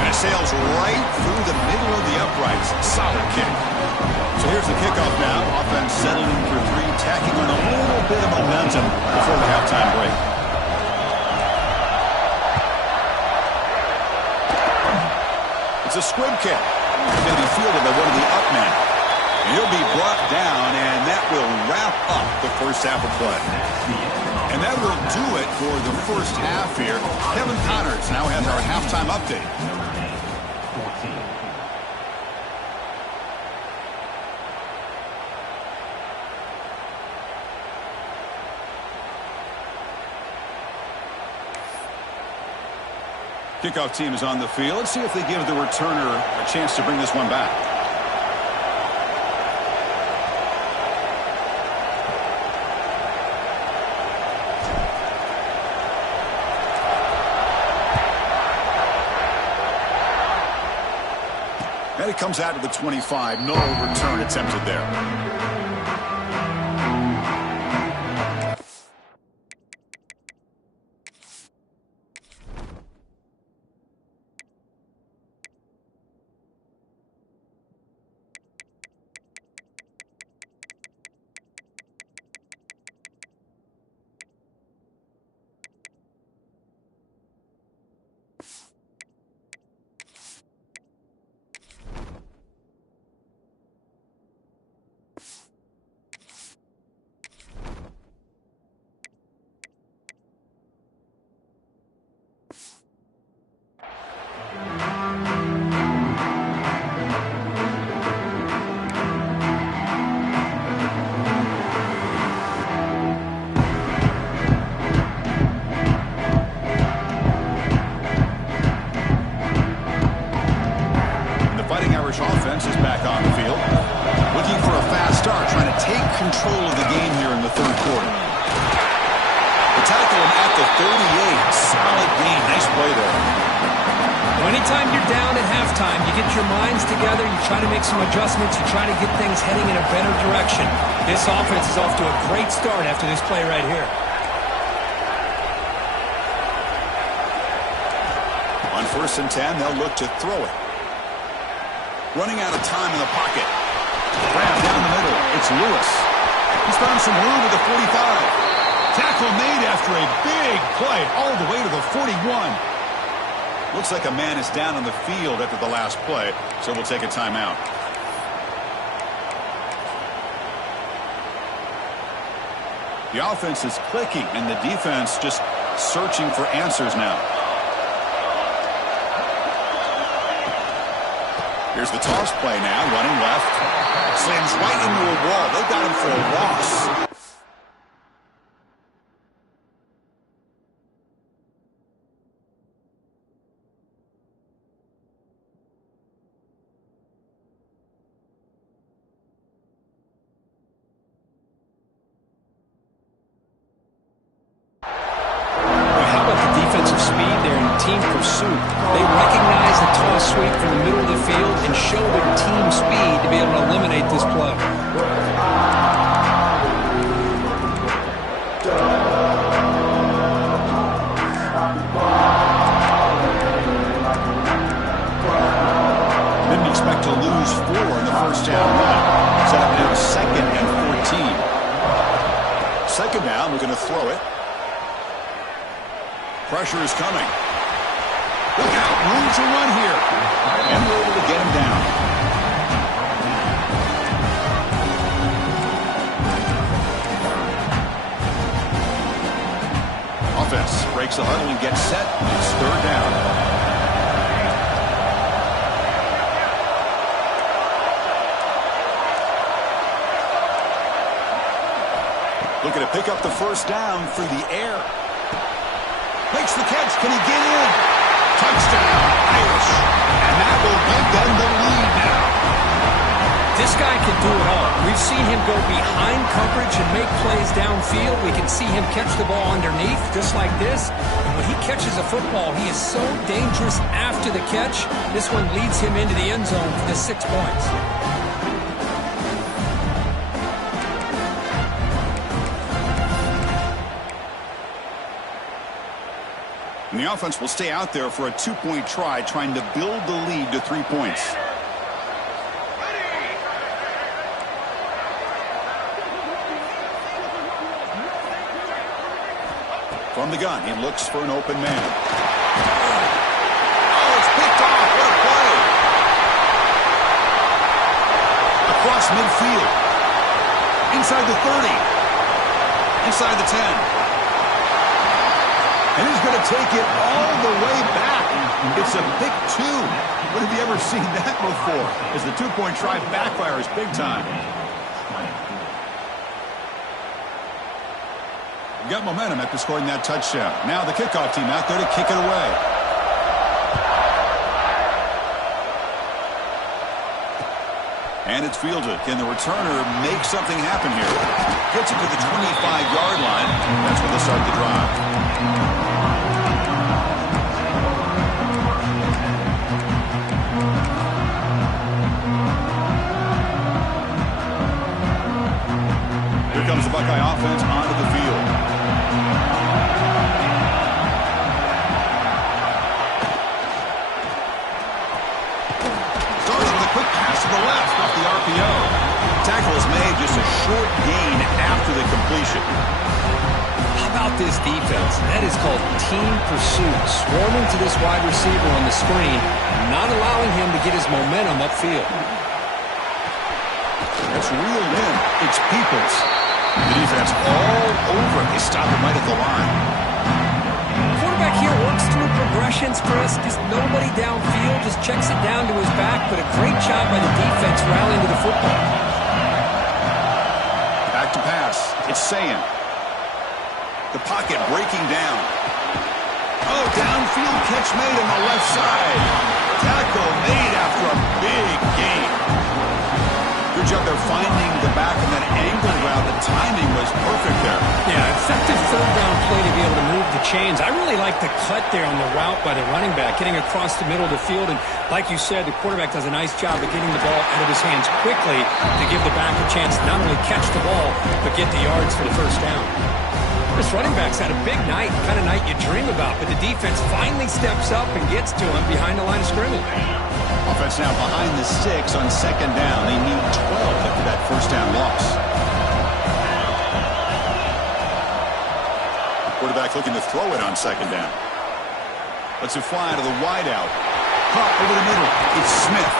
And it sails right through the middle of the uprights. Solid kick. So here's the kickoff now. Offense settling for 3, tacking on a little bit of momentum before the halftime break. It's a squib kick. It's going to be fielded by one of the up men. And he'll be brought down, and that will wrap up the first half of play. And that will do it for the first half here. Kevin Connors now has our halftime update. Kickoff team is on the field. Let's see if they give the returner a chance to bring this one back. And it comes out to the 25. No return attempted there. Offense is back on the field. Looking for a fast start, trying to take control of the game here in the third quarter. The tackle him at the 38. Solid gain. Nice play there. Anytime you're down at halftime, you get your minds together, you try to make some adjustments, you try to get things heading in a better direction. This offense is off to a great start after this play right here. On 1st and 10, they'll look to throw it. Running out of time in the pocket. Grab down the middle. It's Lewis. He's found some room at the 45. Tackle made after a big play all the way to the 41. Looks like a man is down on the field after the last play, so we'll take a timeout. The offense is clicking, and the defense just searching for answers now. Here's the toss play now, running left. Slams right into a wall. They've got him for a loss. How about the defensive speed there in team pursuit? They recognize the toss sweep from the middle of the field and show their team speed to be able to eliminate this play. Didn't expect to lose 4 in the first down run. Set up now 2nd and 14. Second down, we're going to throw it. Pressure is coming. Look out, room to run here. And we're able to get him down. Offense breaks the huddle and gets set. It's 3rd down. Looking to pick up the first down through the air. Makes the catch. Can he get in? Touchdown, Irish. And that will give them the lead now. This guy can do it all. We've seen him go behind coverage and make plays downfield. We can see him catch the ball underneath, just like this. And when he catches a football, he is so dangerous after the catch. This one leads him into the end zone for the 6 points. And the offense will stay out there for a 2-point try, trying to build the lead to 3 points. From the gun, he looks for an open man. Oh, it's picked off. What a play. Across midfield. Inside the 30. Inside the 10. And he's going to take it all the way back. It's a pick 2. When have you ever seen that before? As the 2-point try backfires big time. We've got momentum after scoring that touchdown. Now the kickoff team out there to kick it away. And it's fielded. Can the returner make something happen here? Gets it to the 25-yard line. That's where they start the drive. to the left off the RPO. Tackle is made, just a short gain after the completion. How about this defense? That is called team pursuit. Swarming to this wide receiver on the screen, not allowing him to get his momentum upfield. That's reeled in. It's Peoples. The defense all over it. They stop him right at the line. Quarterback here works through progressions, Chris. Just nobody downfield, just checks it down to his back, but a great job by the defense rallying to the football. Back to pass. It's Sayan. The pocket breaking down. Oh, downfield catch made on the left side. Tackle made after a big gain. Good job there finding the back in that angle route. The timing was perfect there. Yeah, effective third down play to be able to move the chains. I really like the cut there on the route by the running back, getting across the middle of the field. And like you said, the quarterback does a nice job of getting the ball out of his hands quickly to give the back a chance to not only catch the ball, but get the yards for the first down. This running back's had a big night, kind of night you dream about, but the defense finally steps up and gets to him behind the line of scrimmage. Offense now behind the 6 on second down. They need 12 after that first down loss. Quarterback looking to throw it on second down. Lets it fly to the wideout. Caught over the middle. It's Smith.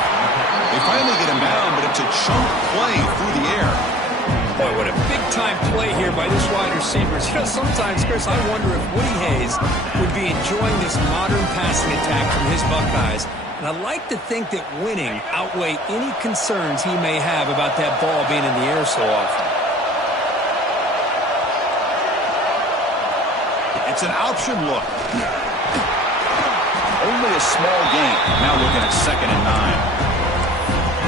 They finally get him down, but it's a chunk play through the air. Boy, what a big-time play here by this wide receiver. You know, sometimes, Chris, I wonder if Woody Hayes would be enjoying this modern passing attack from his Buckeyes. And I like to think that winning outweigh any concerns he may have about that ball being in the air so often. It's an option look. Only a small gain. Now looking at 2nd and 9.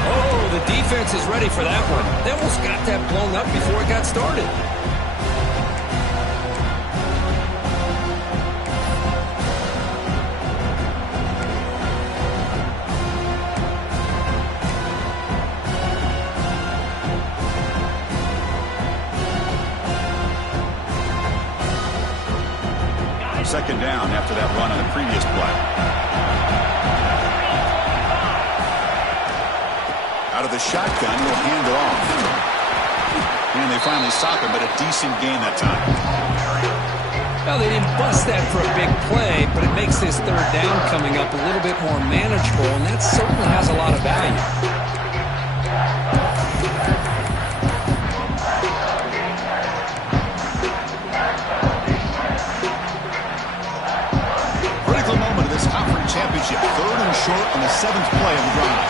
Oh, the defense is ready for that one. They almost got that blown up before it got started. Second down after that run on the previous play. Out of the shotgun, he'll hand it off. And they finally stop him, but a decent gain that time. Well, they didn't bust that for a big play, but it makes this third down coming up a little bit more manageable, and that certainly has a lot of value. Critical moment of this conference championship. 3rd and short on the 7th play of the drive.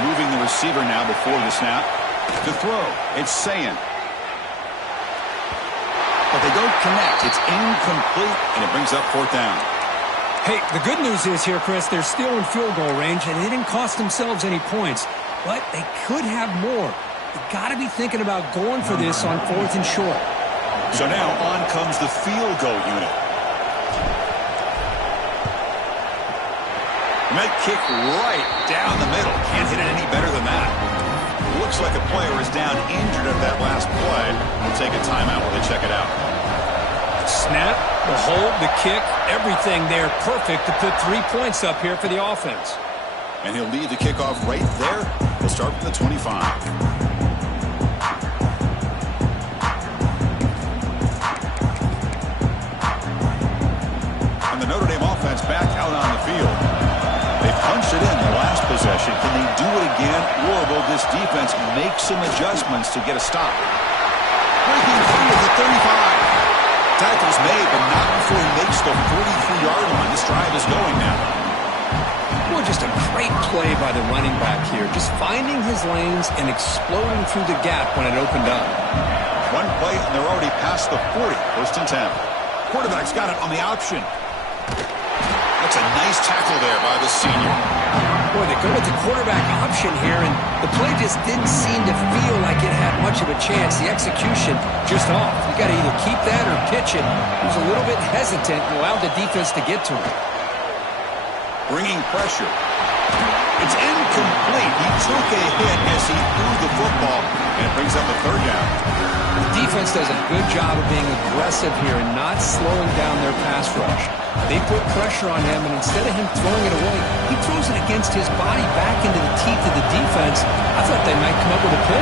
Moving the receiver now before the snap. To throw, it's Sayan. But they don't connect. It's incomplete, and it brings up 4th down. Hey, the good news is here, Chris, they're still in field goal range, and they didn't cost themselves any points. But they could have more. You got to be thinking about going for this on 4th and short. So now on comes the field goal unit. Might kick right down the middle. Can't hit it any better than that. Looks like a player is down injured at that last play. We'll take a timeout while they check it out. Snap, the hold, the kick, everything there perfect to put 3 points up here for the offense. And he'll lead the kickoff right there. He'll start from the 25. And the Notre Dame offense back out on the field. They punched it in the last possession. Can they do it again, or will this defense make some adjustments to get a stop? Breaking free at the 35. Tackle's made, but not before he makes the 43-yard line. This drive is going now. Well, just a great play by the running back here. Just finding his lanes and exploding through the gap when it opened up. One play, and they're already past the 40. 1st and 10. Quarterback's got it on the option. That's a nice tackle there by the senior. Boy, they go with the quarterback option here, and the play just didn't seem to feel like it had much of a chance. The execution just off. You got to either keep that or pitch it. He was a little bit hesitant and allowed the defense to get to him. Bringing pressure. It's incomplete. He took a hit as he threw the football, And it brings up a third down. The defense does a good job of being aggressive here and not slowing down their pass rush. They put pressure on him, and instead of him throwing it away, he throws it against his body back into the teeth of the defense. I thought they might come up with a pick.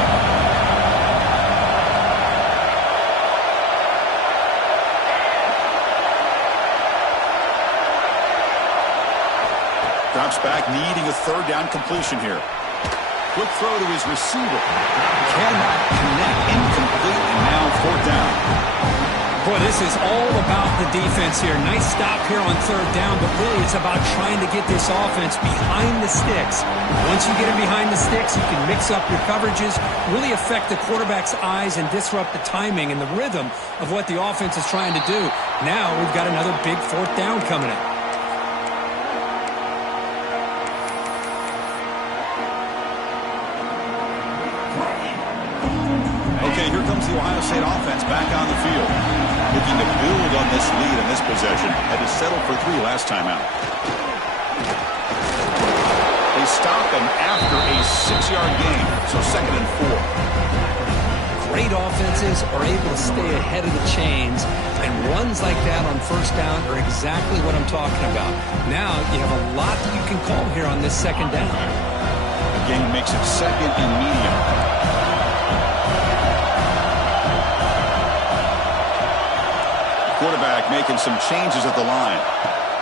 Drops back, needing a third down completion here. Quick throw to his receiver. Cannot connect, incomplete, and now fourth down. Boy, this is all about the defense here. Nice stop here on third down, but really it's about trying to get this offense behind the sticks. Once you get them behind the sticks, you can mix up your coverages, really affect the quarterback's eyes and disrupt the timing and the rhythm of what the offense is trying to do. Now we've got another big fourth down coming in. Here comes the Ohio State offense back on the field. Looking to build on this lead in this possession. Had to settle for 3 last time out. They stop him after a 6-yard gain, so 2nd and 4. Great offenses are able to stay ahead of the chains, and runs like that on first down are exactly what I'm talking about. Now you have a lot that you can call here on this 2nd down. Again, makes it 2nd and medium. Quarterback making some changes at the line.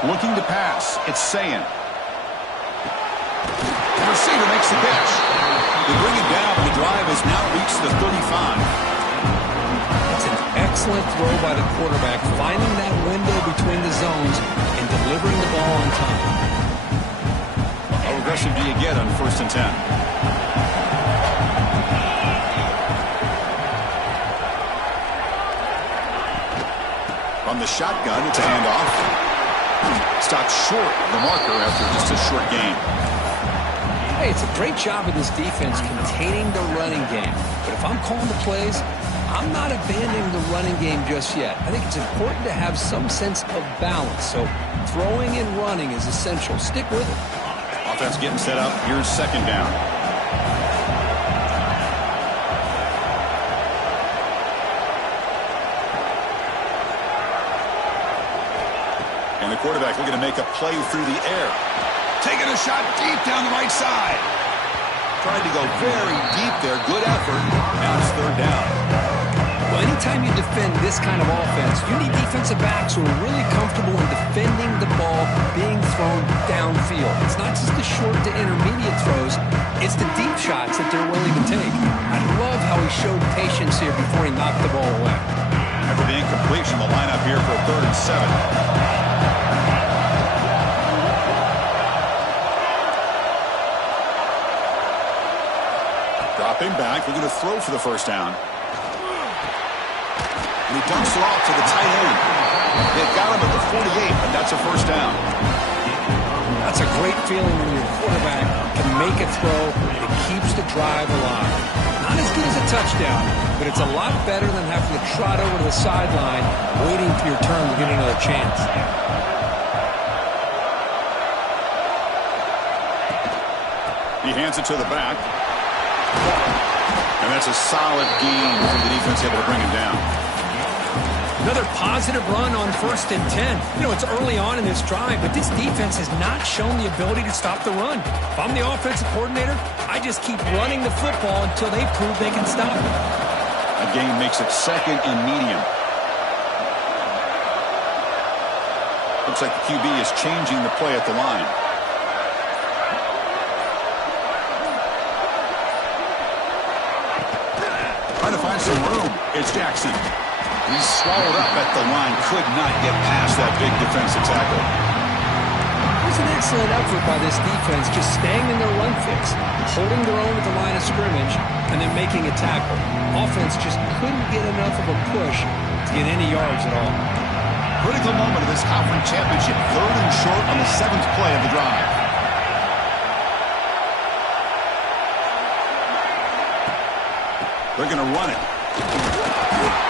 Looking to pass. It's Sayin. The receiver makes the catch. They bring it down, but the drive has now reached the 35. It's an excellent throw by the quarterback, finding that window between the zones and delivering the ball on time. How aggressive do you get on 1st and 10? From the shotgun, it's a handoff. Stopped short of the marker after just a short gain. Hey, it's a great job of this defense containing the running game. But if I'm calling the plays, I'm not abandoning the running game just yet. I think it's important to have some sense of balance. So throwing and running is essential. Stick with it. Offense getting set up. Here's 2nd down. And the quarterback looking to make a play through the air. Taking a shot deep down the right side. Tried to go very deep there. Good effort. Now it's 3rd down. Well, anytime you defend this kind of offense, you need defensive backs who are really comfortable in defending the ball being thrown downfield. It's not just the short to intermediate throws. It's the deep shots that they're willing to take. I love how he showed patience here before he knocked the ball away. After the incompletion, the lineup here for 3rd and 7. Dropping back, looking to throw for the 1st down. And he dumps it off to the tight end. They've got him at the 48, but that's a 1st down. That's a great feeling when your quarterback can make a throw and it keeps the drive alive. Not as good as a touchdown, but it's a lot better than having to trot over to the sideline waiting for your turn to get another chance. He hands it to the back. And that's a solid gain for the defense able to bring him down. Another positive run on 1st and 10. You know, it's early on in this drive, but this defense has not shown the ability to stop the run. If I'm the offensive coordinator, I just keep running the football until they prove they can stop it. A gain makes it 2nd and medium. Looks like the QB is changing the play at the line. Trying to find some room. It's Jackson. He's swallowed up at the line. Could not get past that big defensive tackle. It was an excellent effort by this defense, just staying in their run fix, holding their own at the line of scrimmage, and then making a tackle. Offense just couldn't get enough of a push to get any yards at all. Critical moment of this conference championship. 3rd and short on the 7th play of the drive. They're going to run it.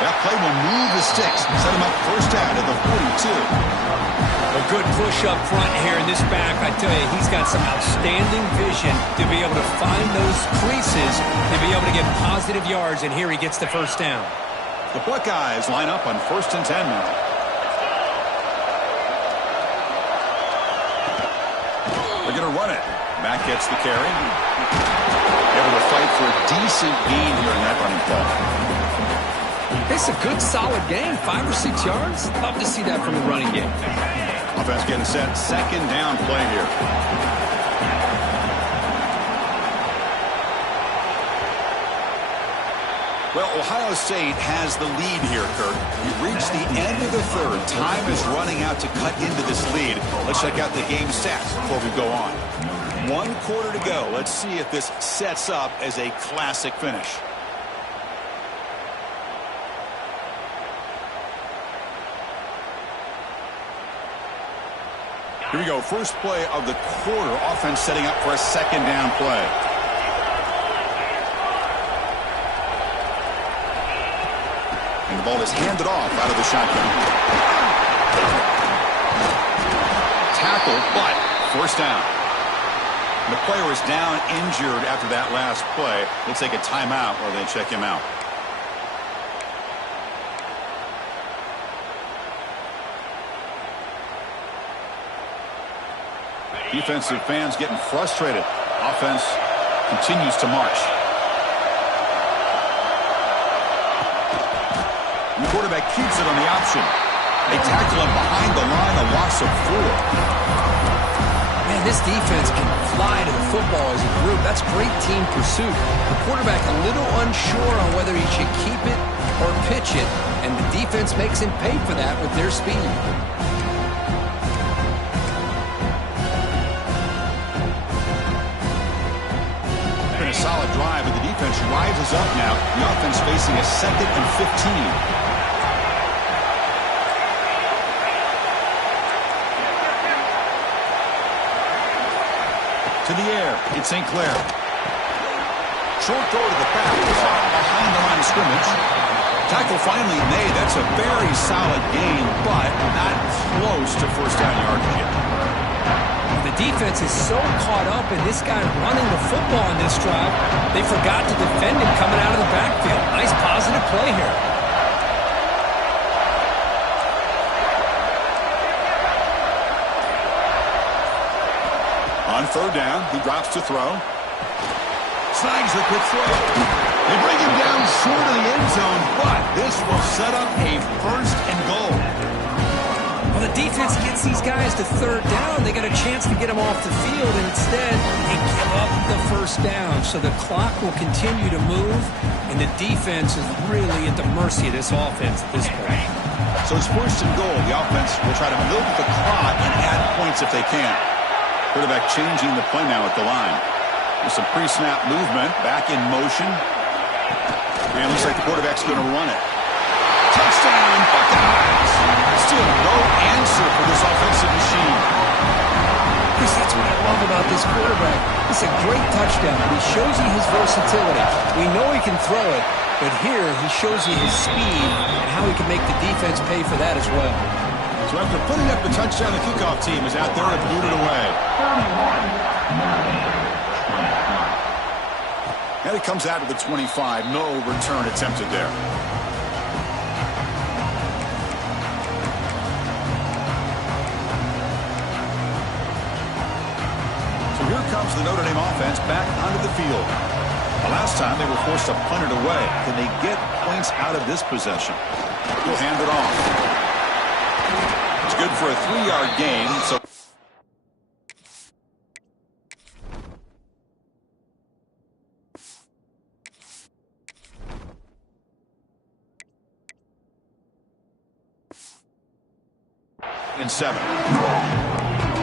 That play will move the sticks, set him up first down at the 42. A good push up front here in this back. I tell you, he's got some outstanding vision to be able to find those creases, to be able to get positive yards, and here he gets the first down. The Buckeyes line up on 1st and 10 now. They're going to run it. Back gets the carry. Able to fight for a decent gain here in that running play. It's a good, solid game. 5 or 6 yards. Love to see that from the running game. Offense getting set. 2nd down play here. Well, Ohio State has the lead here, Kirk. We've reached the end of the third. Time is running out to cut into this lead. Let's check out the game stats before we go on. 1 quarter to go. Let's see if this sets up as a classic finish. Here we go. First play of the quarter. Offense setting up for a 2nd down play. And the ball is handed off out of the shotgun. Tackle, but first down. The player is down injured after that last play. They'll take a timeout while they check him out. Defensive fans getting frustrated. Offense continues to march. The quarterback keeps it on the option. They tackle him behind the line, a loss of 4. Man, this defense can fly to the football as a group. That's great team pursuit. The quarterback a little unsure on whether he should keep it or pitch it, and the defense makes him pay for that with their speed. A solid drive, but the defense rises up now. The offense facing a 2nd and 15. To the air, it's St. Clair. Short throw to the back, behind the line of scrimmage. Tackle finally made. That's a very solid gain, but not close to first down yardage yet. The defense is so caught up in this guy running the football in this drive, they forgot to defend him coming out of the backfield. Nice positive play here. On 3rd down, he drops to throw. Snags the quick throw. They bring him down short of the end zone, but this will set up a 1st and goal. Well, the defense gets these guys to 3rd down. They got a chance to get them off the field, and instead they give up the first down. So the clock will continue to move, and the defense is really at the mercy of this offense at this point. So it's 1st and goal. The offense will try to milk the clock and add points if they can. Quarterback changing the play now at the line. With some pre-snap movement, back in motion. And looks like the quarterback's going to run it. Touchdown, Buckeyes! Still no answer for this offensive machine. Chris, that's what I love about this quarterback. It's a great touchdown, but he shows you his versatility. We know he can throw it, but here he shows you his speed and how he can make the defense pay for that as well. So after putting up the touchdown, the kickoff team is out there and boot it away. And it comes out to the 25. No return attempted there. Here comes the Notre Dame offense back onto the field. The last time they were forced to punt it away. Can they get points out of this possession? He'll hand it off. It's good for a 3-yard gain. So in 7.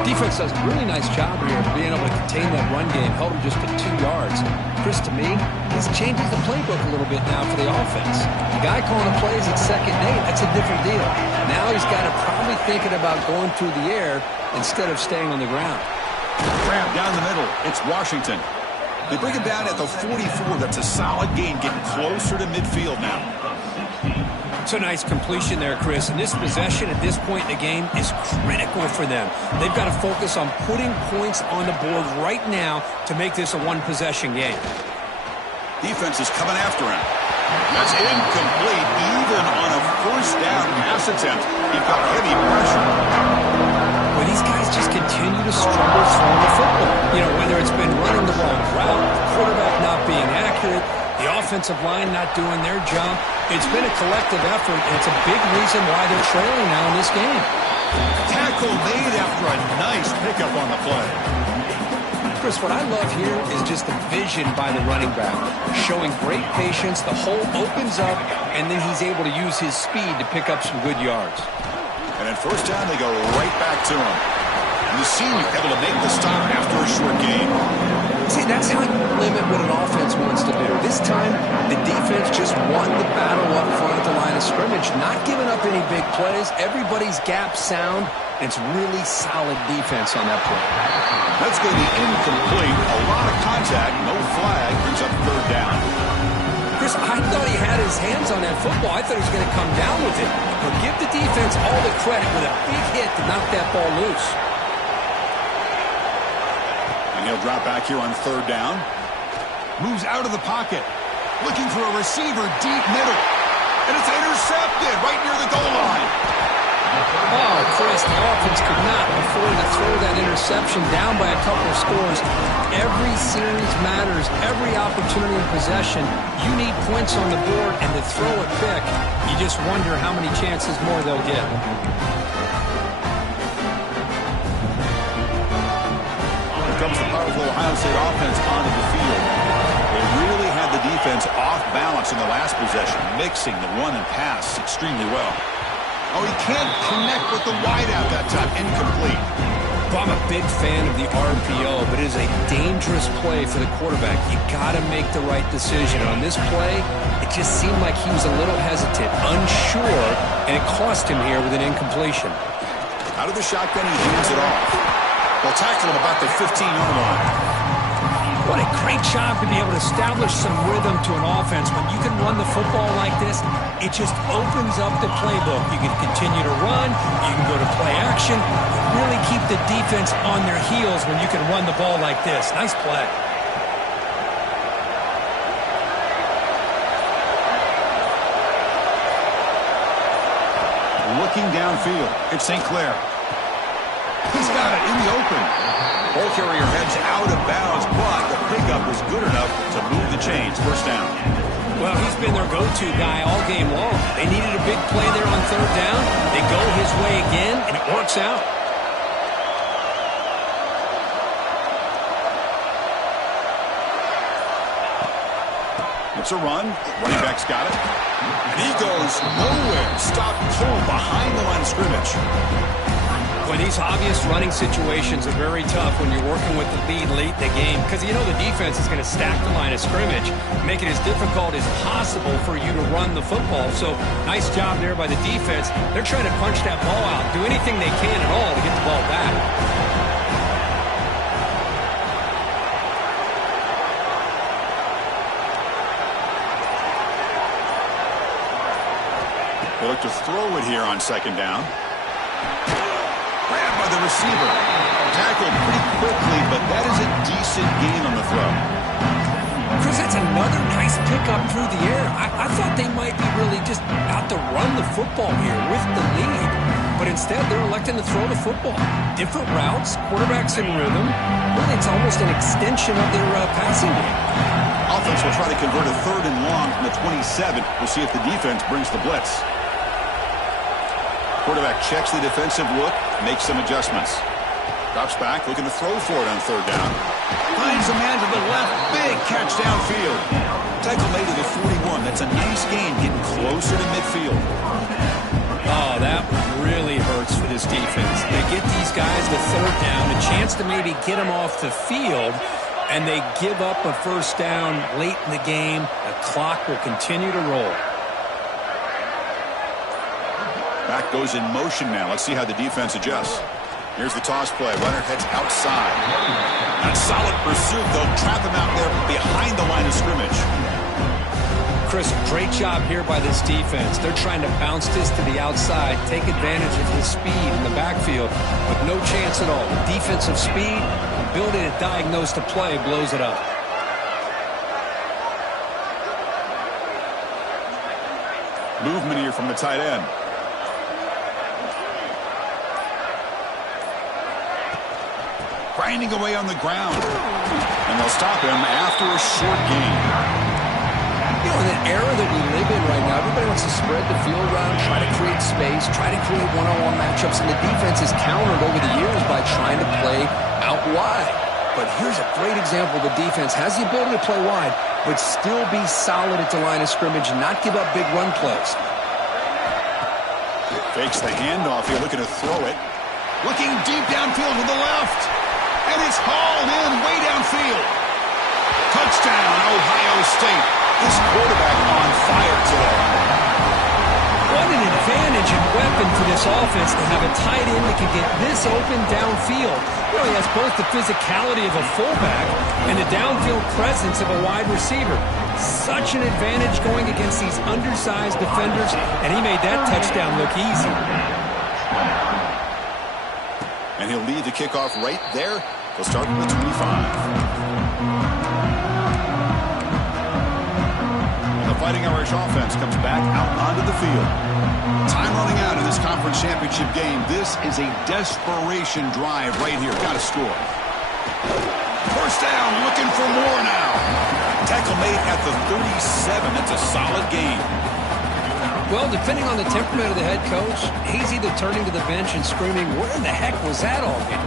Defense does a really nice job here of being able to contain that run game, held him just to 2 yards. Chris, to me, this changes the playbook a little bit now for the offense. The guy calling the plays at 2nd and 8, that's a different deal. Now he's got to probably thinking about going through the air instead of staying on the ground. Grab down the middle. It's Washington. They bring him down at the 44. That's a solid gain, getting closer to midfield now. It's a nice completion there, Chris. And this possession at this point in the game is critical for them. They've got to focus on putting points on the board right now to make this a one-possession game. Defense is coming after him. That's incomplete, even on a first down pass attempt. You've got heavy pressure. Well, these guys just continue to struggle throwing the football. You know, whether it's been running the wrong route, the quarterback not being accurate, the offensive line not doing their job. It's been a collective effort, and it's a big reason why they're trailing now in this game. Tackle made after a nice pickup on the play. Chris, what I love here is just the vision by the running back. Showing great patience, the hole opens up, and then he's able to use his speed to pick up some good yards. And at first down, they go right back to him. And the senior able to make the stop after a short gain. See, that's how you limit what an offense wants to do. This time, the defense just won the battle up front at the line of scrimmage, not giving up any big plays. Everybody's gap sound. It's really solid defense on that play. That's going to be incomplete. A lot of contact, no flag, brings up third down. Chris, I thought he had his hands on that football. I thought he was going to come down with it. But give the defense all the credit with a big hit to knock that ball loose. And he'll drop back here on third down. Moves out of the pocket. Looking for a receiver deep middle. And it's intercepted right near the goal line. Oh, Chris, the offense could not afford to throw that interception down by a couple of scores. Every series matters. Every opportunity in possession. You need points on the board, and to throw a pick, you just wonder how many chances more they'll get. Here comes the powerful Ohio State offense onto the field. They really had the defense off balance in the last possession, mixing the run and pass extremely well. Oh, he can't connect with the wideout that time. Incomplete. Well, I'm a big fan of the RPO, but it is a dangerous play for the quarterback. You got to make the right decision. On this play, it just seemed like he was a little hesitant, unsure, and it cost him here with an incompletion. Out of the shotgun, he hands it off. They'll tackle him about the 15-yard line. What a great job to be able to establish some rhythm to an offense. When you can run the football like this, it just opens up the playbook. You can continue to run. You can go to play action. Really keep the defense on their heels when you can run the ball like this. Nice play. Looking downfield, it's St. Clair. He's got it in the open. Ball carrier heads out of bounds, but the pickup was good enough to move the chains. First down. Well, he's been their go-to guy all game long. They needed a big play there on third down. They go his way again, and it works out. It's a run. Running back's got it. And he goes nowhere. Stopped cold behind the line of scrimmage. Well, these obvious running situations are very tough when you're working with the lead late in the game because you know the defense is going to stack the line of scrimmage, make it as difficult as possible for you to run the football. So, nice job there by the defense. They're trying to punch that ball out, do anything they can at all to get the ball back. They look to throw it here on second down. Grabbed by the receiver. Tackled pretty quickly, but that is a decent gain on the throw. Chris, that's another nice pickup through the air. I thought they might be really just out to run the football here with the lead. But instead, they're electing to throw the football. Different routes, quarterbacks in rhythm. Really, it's almost an extension of their passing game. Offense will try to convert a third and long from the 27. We'll see if the defense brings the blitz. Quarterback checks the defensive look, makes some adjustments. Drops back, looking to throw for it on third down. Finds a man to the left, big catch downfield. Tackle made to the 41. That's a nice gain, getting closer to midfield. Oh, that really hurts for this defense. They get these guys with third down, a chance to maybe get them off the field, and they give up a first down late in the game. The clock will continue to roll. Back goes in motion now. Let's see how the defense adjusts. Here's the toss play. Runner heads outside. That solid pursuit, though. Trap him out there behind the line of scrimmage. Chris, great job here by this defense. They're trying to bounce this to the outside, take advantage of his speed in the backfield, with no chance at all. The defensive speed, ability to diagnose the play, blows it up. Movement here from the tight end. Grinding away on the ground. And they'll stop him after a short gain. You know, in the era that we live in right now, everybody wants to spread the field around, try to create space, try to create one-on-one matchups, and the defense is countered over the years by trying to play out wide. But here's a great example. The defense has the ability to play wide, but still be solid at the line of scrimmage and not give up big run plays. Fakes the handoff here, looking to throw it. Looking deep downfield with the left. And it's hauled in way downfield. Touchdown, Ohio State. This quarterback on fire today. What an advantage and weapon for this offense to have a tight end that can get this open downfield. You know, he has both the physicality of a fullback and the downfield presence of a wide receiver. Such an advantage going against these undersized defenders, and he made that touchdown look easy. And he'll lead the kickoff right there. He'll start with the 25. The Fighting Irish offense comes back out onto the field. Time running out in this conference championship game. This is a desperation drive right here. Got to score. First down, looking for more now. Tackle made at the 37. That's a solid game. Well, depending on the temperament of the head coach, he's either turning to the bench and screaming, where in the heck was that all game?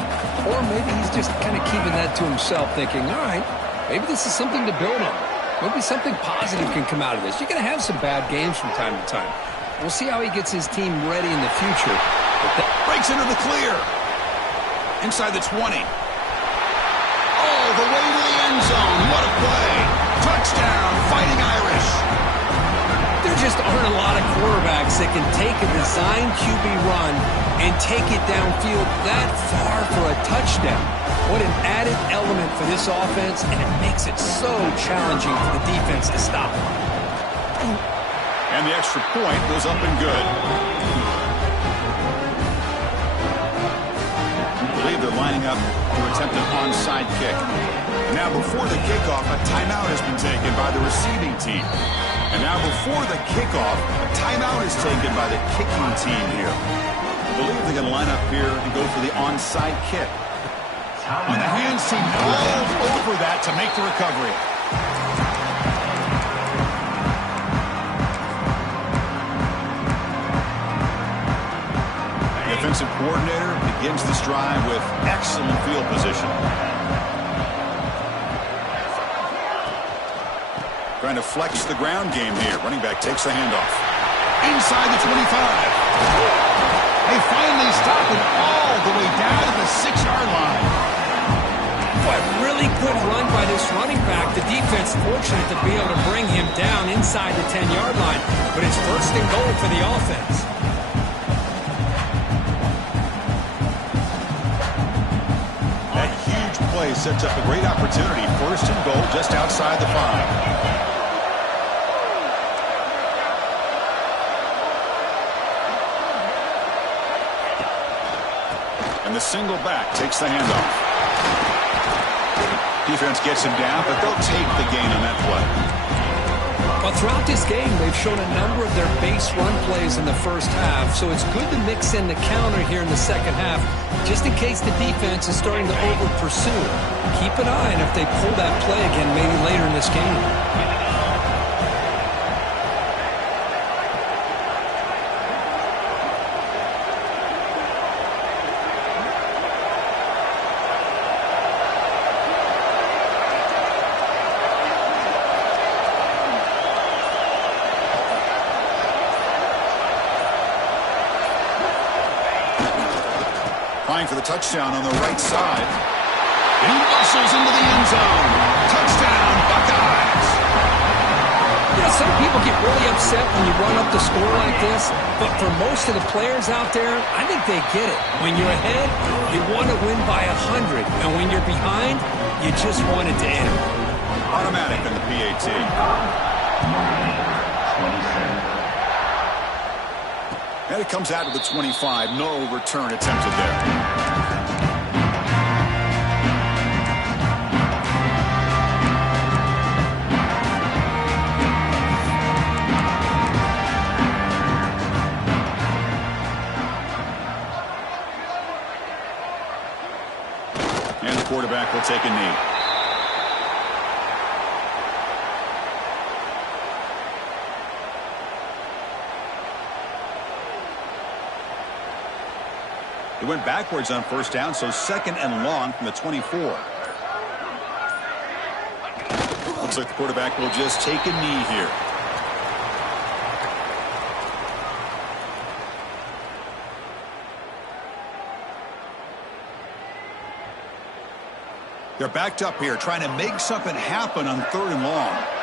Or maybe he's just kind of keeping that to himself, thinking, all right, maybe this is something to build on. Maybe something positive can come out of this. You're going to have some bad games from time to time. We'll see how he gets his team ready in the future. Breaks into the clear. Inside the 20. All the way to the end zone. What a play. Touchdown, Fighting Irish. There just aren't a lot of quarterbacks that can take a design QB run and take it downfield that far for a touchdown. What an added element for this offense, and it makes it so challenging for the defense to stop. And the extra point goes up and good. I believe they're lining up to attempt an onside kick. Now before the kickoff, a timeout has been taken by the receiving team. And now before the kickoff, a timeout is taken by the kicking team here. I believe they're going to line up here and go for the onside kick. And the hands team all over that to make the recovery. The offensive coordinator begins this drive with excellent field position. Trying to flex the ground game here. Running back takes the handoff. Inside the 25. They finally stop it all the way down to the 6-yard line. Boy, really good run by this running back. The defense fortunate to be able to bring him down inside the 10-yard line. But it's first and goal for the offense. That huge play sets up a great opportunity. First and goal just outside the 5. And the single back takes the handoff. Defense gets him down, but they'll take the gain on that play. Well, throughout this game, they've shown a number of their base run plays in the first half, so it's good to mix in the counter here in the second half, just in case the defense is starting to over-pursue. Keep an eye on if they pull that play again maybe later in this game. For the touchdown on the right side. And he muscles into the end zone. Touchdown, Buckeyes. You know, some people get really upset when you run up the score like this, but for most of the players out there, I think they get it. When you're ahead, you want to win by 100, and when you're behind, you just want it to end. Automatic in the PAT. And it comes out of the 25. No return attempted there. And the quarterback will take a knee. He went backwards on first down, so second and long from the 24. Looks like the quarterback will just take a knee here. They're backed up here, trying to make something happen on third and long.